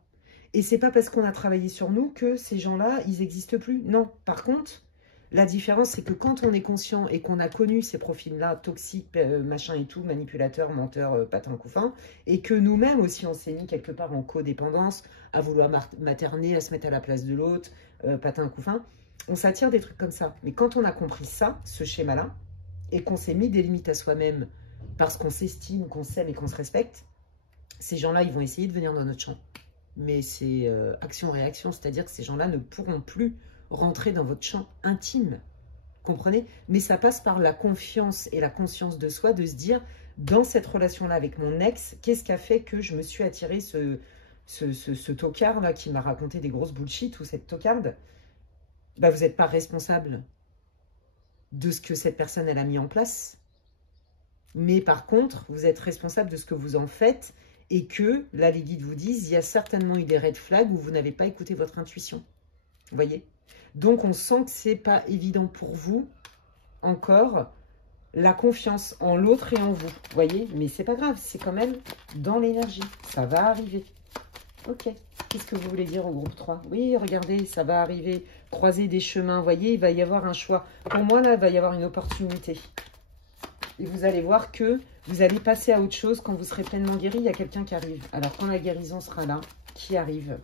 Et c'est pas parce qu'on a travaillé sur nous que ces gens-là, ils n'existent plus. Non, par contre, la différence, c'est que quand on est conscient et qu'on a connu ces profils-là, toxiques, machin et tout, manipulateurs, menteurs, patins, couffins, et que nous-mêmes aussi, on s'est mis quelque part en codépendance, à vouloir materner, à se mettre à la place de l'autre, patins, couffins, on s'attire des trucs comme ça. Mais quand on a compris ça, ce schéma-là, et qu'on s'est mis des limites à soi-même parce qu'on s'estime, qu'on s'aime et qu'on se respecte, ces gens-là, ils vont essayer de venir dans notre champ. Mais c'est action-réaction, c'est-à-dire que ces gens-là ne pourront plus rentrer dans votre champ intime, comprenez? Mais ça passe par la confiance et la conscience de soi, de se dire, dans cette relation-là avec mon ex, qu'est-ce qui a fait que je me suis attiré ce tocard-là qui m'a raconté des grosses bullshit, ou cette tocarde? Bah, vous n'êtes pas responsable de ce que cette personne elle a mis en place, mais par contre, vous êtes responsable de ce que vous en faites. Et que, là, les guides vous disent, il y a certainement eu des red flags où vous n'avez pas écouté votre intuition. Vous voyez? Donc, on sent que c'est pas évident pour vous, encore, la confiance en l'autre et en vous. Vous voyez? Mais c'est pas grave, c'est quand même dans l'énergie. Ça va arriver. Ok. Qu'est-ce que vous voulez dire au groupe 3? Oui, regardez, ça va arriver. Croiser des chemins. Vous voyez, il va y avoir un choix. Pour moi, là, il va y avoir une opportunité. Et vous allez voir que vous allez passer à autre chose quand vous serez pleinement guéri. Il y a quelqu'un qui arrive. Alors, quand la guérison sera là, qui arrive?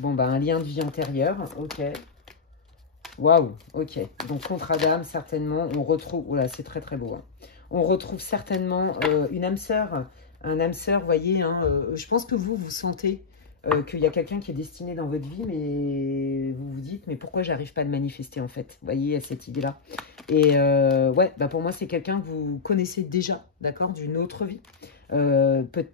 Bon, bah, un lien de vie antérieure. Ok. Waouh. Ok. Donc, contrat d'âme, certainement. On retrouve... Oh là, c'est très, très beau. Hein. On retrouve certainement une âme sœur. Un âme sœur, vous voyez. Hein, je pense que vous sentez qu'il y a quelqu'un qui est destiné dans votre vie, mais vous vous dites, mais pourquoi j'arrive pas à le manifester, en fait? Vous voyez, à cette idée-là. Et ouais, bah pour moi, c'est quelqu'un que vous connaissez déjà, d'accord, d'une autre vie.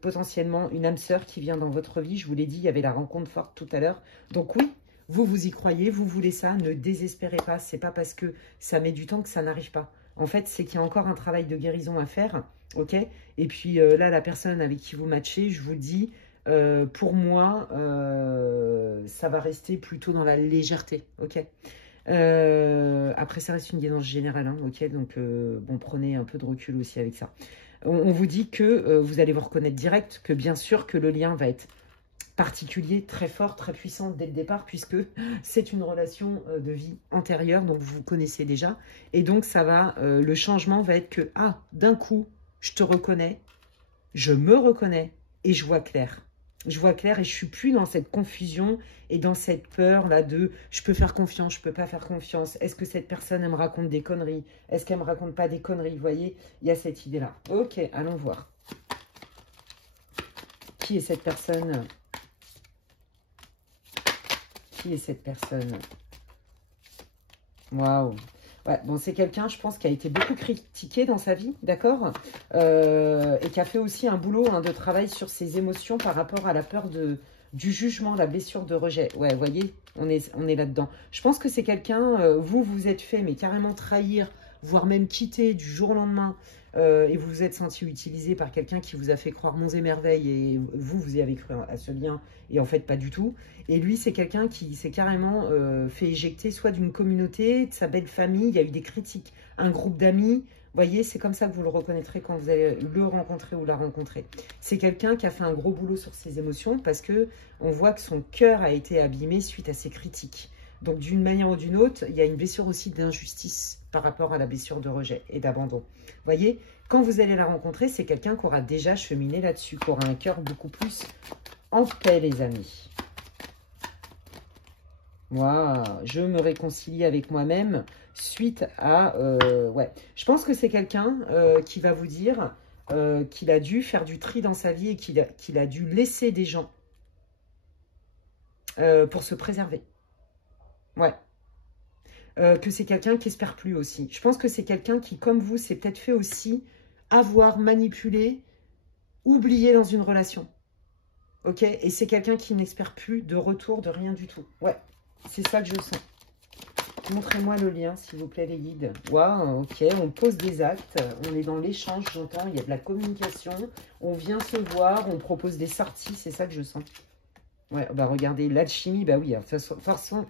Potentiellement une âme sœur qui vient dans votre vie. Je vous l'ai dit, il y avait la rencontre forte tout à l'heure. Donc oui, vous y croyez, vous voulez ça, ne désespérez pas. C'est pas parce que ça met du temps que ça n'arrive pas. En fait, c'est qu'il y a encore un travail de guérison à faire, ok? Et puis là, la personne avec qui vous matchez, je vous dis... pour moi, ça va rester plutôt dans la légèreté, ok. Après, ça reste une guidance générale, hein, ok. Donc, bon, prenez un peu de recul aussi avec ça. On vous dit que vous allez vous reconnaître direct, que bien sûr que le lien va être particulier, très fort, très puissant dès le départ, puisque c'est une relation de vie antérieure, donc vous connaissez déjà. Et donc, ça va, le changement va être que, ah, d'un coup, je te reconnais, je me reconnais et je vois clair. Je vois clair et je suis plus dans cette confusion et dans cette peur-là de je peux faire confiance, je peux pas faire confiance. Est-ce que cette personne, elle me raconte des conneries? Est-ce qu'elle me raconte pas des conneries? Vous voyez, il y a cette idée-là. Ok, allons voir. Qui est cette personne? Qui est cette personne? Waouh! Ouais, bon, c'est quelqu'un, je pense, qui a été beaucoup critiqué dans sa vie, d'accord, et qui a fait aussi un boulot de travail sur ses émotions par rapport à la peur de du jugement, la blessure de rejet. Ouais, vous voyez, on est là-dedans. Je pense que c'est quelqu'un, vous vous êtes fait, mais carrément trahir, voire même quitter du jour au lendemain, et vous vous êtes senti utilisé par quelqu'un qui vous a fait croire monts et merveilles, et vous y avez cru à ce lien, et en fait pas du tout. Et lui, c'est quelqu'un qui s'est carrément fait éjecter soit d'une communauté, de sa belle famille, il y a eu des critiques, un groupe d'amis. Vous voyez, c'est comme ça que vous le reconnaîtrez quand vous allez le rencontrer ou la rencontrer. C'est quelqu'un qui a fait un gros boulot sur ses émotions parce que on voit que son cœur a été abîmé suite à ses critiques. Donc, d'une manière ou d'une autre, il y a une blessure aussi d'injustice par rapport à la blessure de rejet et d'abandon. Vous voyez, quand vous allez la rencontrer, c'est quelqu'un qui aura déjà cheminé là-dessus, qui aura un cœur beaucoup plus en paix, les amis. Moi, je me réconcilie avec moi-même suite à... ouais, je pense que c'est quelqu'un qui va vous dire qu'il a dû faire du tri dans sa vie et qu'il a dû laisser des gens pour se préserver. Ouais. Que c'est quelqu'un qui espère plus aussi. Je pense que c'est quelqu'un qui, comme vous, s'est peut-être fait aussi avoir, manipuler, oublier dans une relation. Ok? Et c'est quelqu'un qui n'espère plus de retour, de rien du tout. Ouais. C'est ça que je sens. Montrez-moi le lien, s'il vous plaît, les guides. Waouh, ok, on pose des actes, on est dans l'échange, j'entends, il y a de la communication, on vient se voir, on propose des sorties, c'est ça que je sens. Ouais, bah regardez, l'alchimie, bah oui, de toute façon,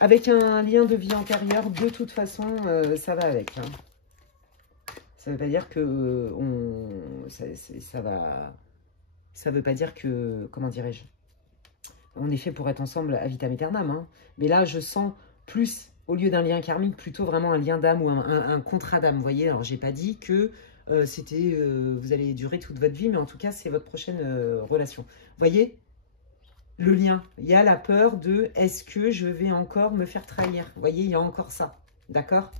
avec un lien de vie antérieure, de toute façon, ça va avec. Hein. Ça ne veut pas dire que ça veut pas dire que, comment dirais-je, on est fait pour être ensemble à vitam aeternam. Hein. Mais là, je sens plus, au lieu d'un lien karmique, plutôt vraiment un lien d'âme ou un contrat d'âme. Vous voyez, alors j'ai pas dit que vous allez durer toute votre vie, mais en tout cas, c'est votre prochaine relation. Vous voyez, le lien, il y a la peur de est-ce que je vais encore me faire trahir? Vous voyez, il y a encore ça, d'accord?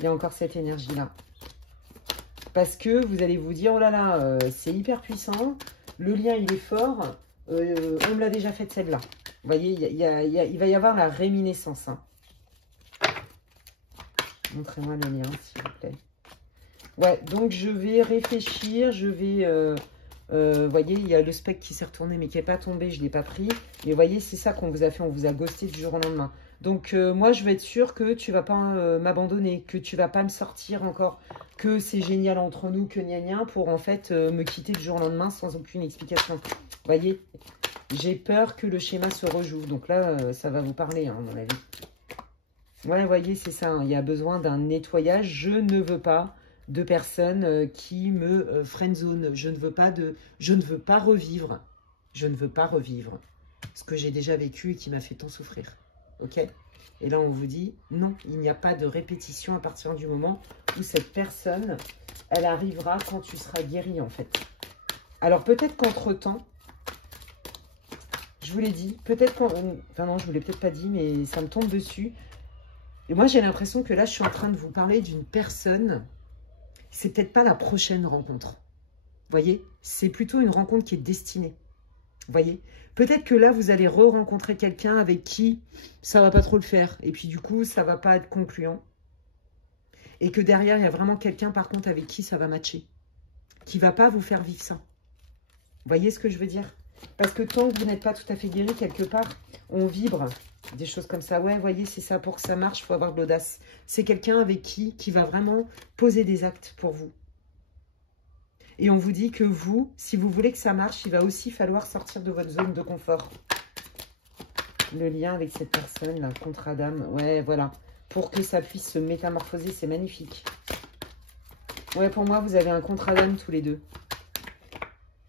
Il y a encore cette énergie-là. Parce que vous allez vous dire, oh là là, c'est hyper puissant, le lien, il est fort, on me l'a déjà fait celle-là. Vous voyez, il va y avoir la réminiscence. Hein. Montrez-moi le lien, s'il vous plaît. Ouais, donc je vais réfléchir, je vais... vous voyez, il y a le spectre qui s'est retourné, mais qui n'est pas tombé, je ne l'ai pas pris. Mais vous voyez, c'est ça qu'on vous a fait, on vous a ghosté du jour au lendemain. Donc, moi, je veux être sûre que tu ne vas pas m'abandonner, que tu ne vas pas me sortir encore, que c'est génial entre nous, que gna gna, pour en fait me quitter du jour au lendemain sans aucune explication. Vous voyez, j'ai peur que le schéma se rejoue. Donc là, ça va vous parler, hein, à mon avis. Ouais, vous voyez, c'est ça. Hein, il y a besoin d'un nettoyage. Je ne veux pas de personnes qui me friendzone. Je ne veux pas revivre. Je ne veux pas revivre ce que j'ai déjà vécu et qui m'a fait tant souffrir. Ok? Et là, on vous dit, non, il n'y a pas de répétition à partir du moment où cette personne, elle arrivera quand tu seras guéri, en fait. Alors, peut-être qu'entre-temps, je vous l'ai dit, peut-être enfin non, je ne vous l'ai peut-être pas dit, mais ça me tombe dessus. Et moi, j'ai l'impression que là, je suis en train de vous parler d'une personne, c'est peut-être pas la prochaine rencontre. Vous voyez? C'est plutôt une rencontre qui est destinée. Vous voyez? Peut-être que là, vous allez re-rencontrer quelqu'un avec qui ça va pas trop le faire. Et puis, du coup, ça va pas être concluant. Et que derrière, il y a vraiment quelqu'un, par contre, avec qui ça va matcher. Qui va pas vous faire vivre ça. Vous voyez ce que je veux dire? Parce que tant que vous n'êtes pas tout à fait guéri, quelque part, on vibre des choses comme ça. Ouais, vous voyez, c'est ça. Pour que ça marche, il faut avoir de l'audace. C'est quelqu'un avec qui va vraiment poser des actes pour vous. Et on vous dit que vous, si vous voulez que ça marche, il va aussi falloir sortir de votre zone de confort. Le lien avec cette personne, là, contrat d'âme. Ouais, voilà. Pour que ça puisse se métamorphoser, c'est magnifique. Ouais, pour moi, vous avez un contrat d'âme tous les deux.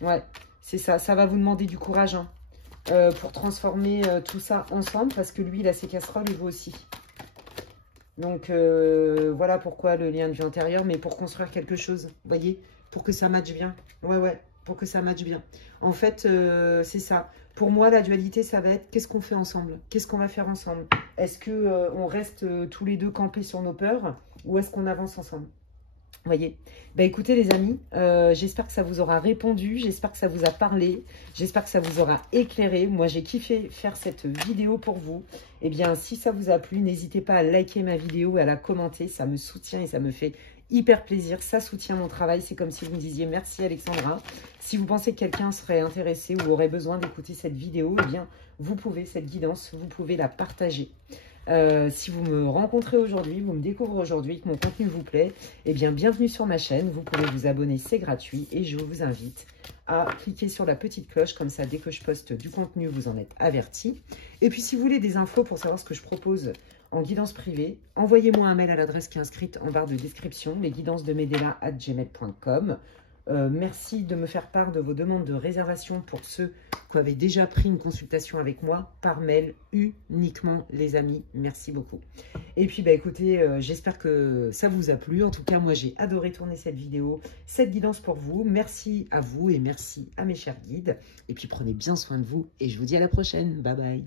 Ouais, c'est ça. Ça va vous demander du courage, hein, pour transformer tout ça ensemble. Parce que lui, il a ses casseroles et vous aussi. Donc, voilà pourquoi le lien de vie antérieure. Mais pour construire quelque chose, vous voyez, pour que ça matche bien. Ouais, ouais, pour que ça matche bien. En fait, c'est ça. Pour moi, la dualité, ça va être qu'est-ce qu'on fait ensemble? Qu'est-ce qu'on va faire ensemble? Est-ce que on reste tous les deux campés sur nos peurs ou est-ce qu'on avance ensemble? Vous voyez? Bah, écoutez les amis, j'espère que ça vous aura répondu, j'espère que ça vous a parlé, j'espère que ça vous aura éclairé. Moi, j'ai kiffé faire cette vidéo pour vous. Eh bien, si ça vous a plu, n'hésitez pas à liker ma vidéo et à la commenter, ça me soutient et ça me fait hyper plaisir, ça soutient mon travail. C'est comme si vous me disiez merci Alexandra. Si vous pensez que quelqu'un serait intéressé ou aurait besoin d'écouter cette vidéo, eh bien, vous pouvez, cette guidance, vous pouvez la partager. Si vous me rencontrez aujourd'hui, vous me découvrez aujourd'hui, que mon contenu vous plaît, eh bien, bienvenue sur ma chaîne. Vous pouvez vous abonner, c'est gratuit. Et je vous invite à cliquer sur la petite cloche. Comme ça, dès que je poste du contenu, vous en êtes averti. Et puis, si vous voulez des infos pour savoir ce que je propose en guidance privée, envoyez-moi un mail à l'adresse qui est inscrite en barre de description, lesguidancesdemedela@gmail.com. Merci de me faire part de vos demandes de réservation pour ceux qui avaient déjà pris une consultation avec moi par mail uniquement, les amis. Merci beaucoup. Et puis, bah, écoutez, j'espère que ça vous a plu. En tout cas, moi, j'ai adoré tourner cette vidéo, cette guidance pour vous. Merci à vous et merci à mes chers guides. Et puis, prenez bien soin de vous et je vous dis à la prochaine. Bye bye.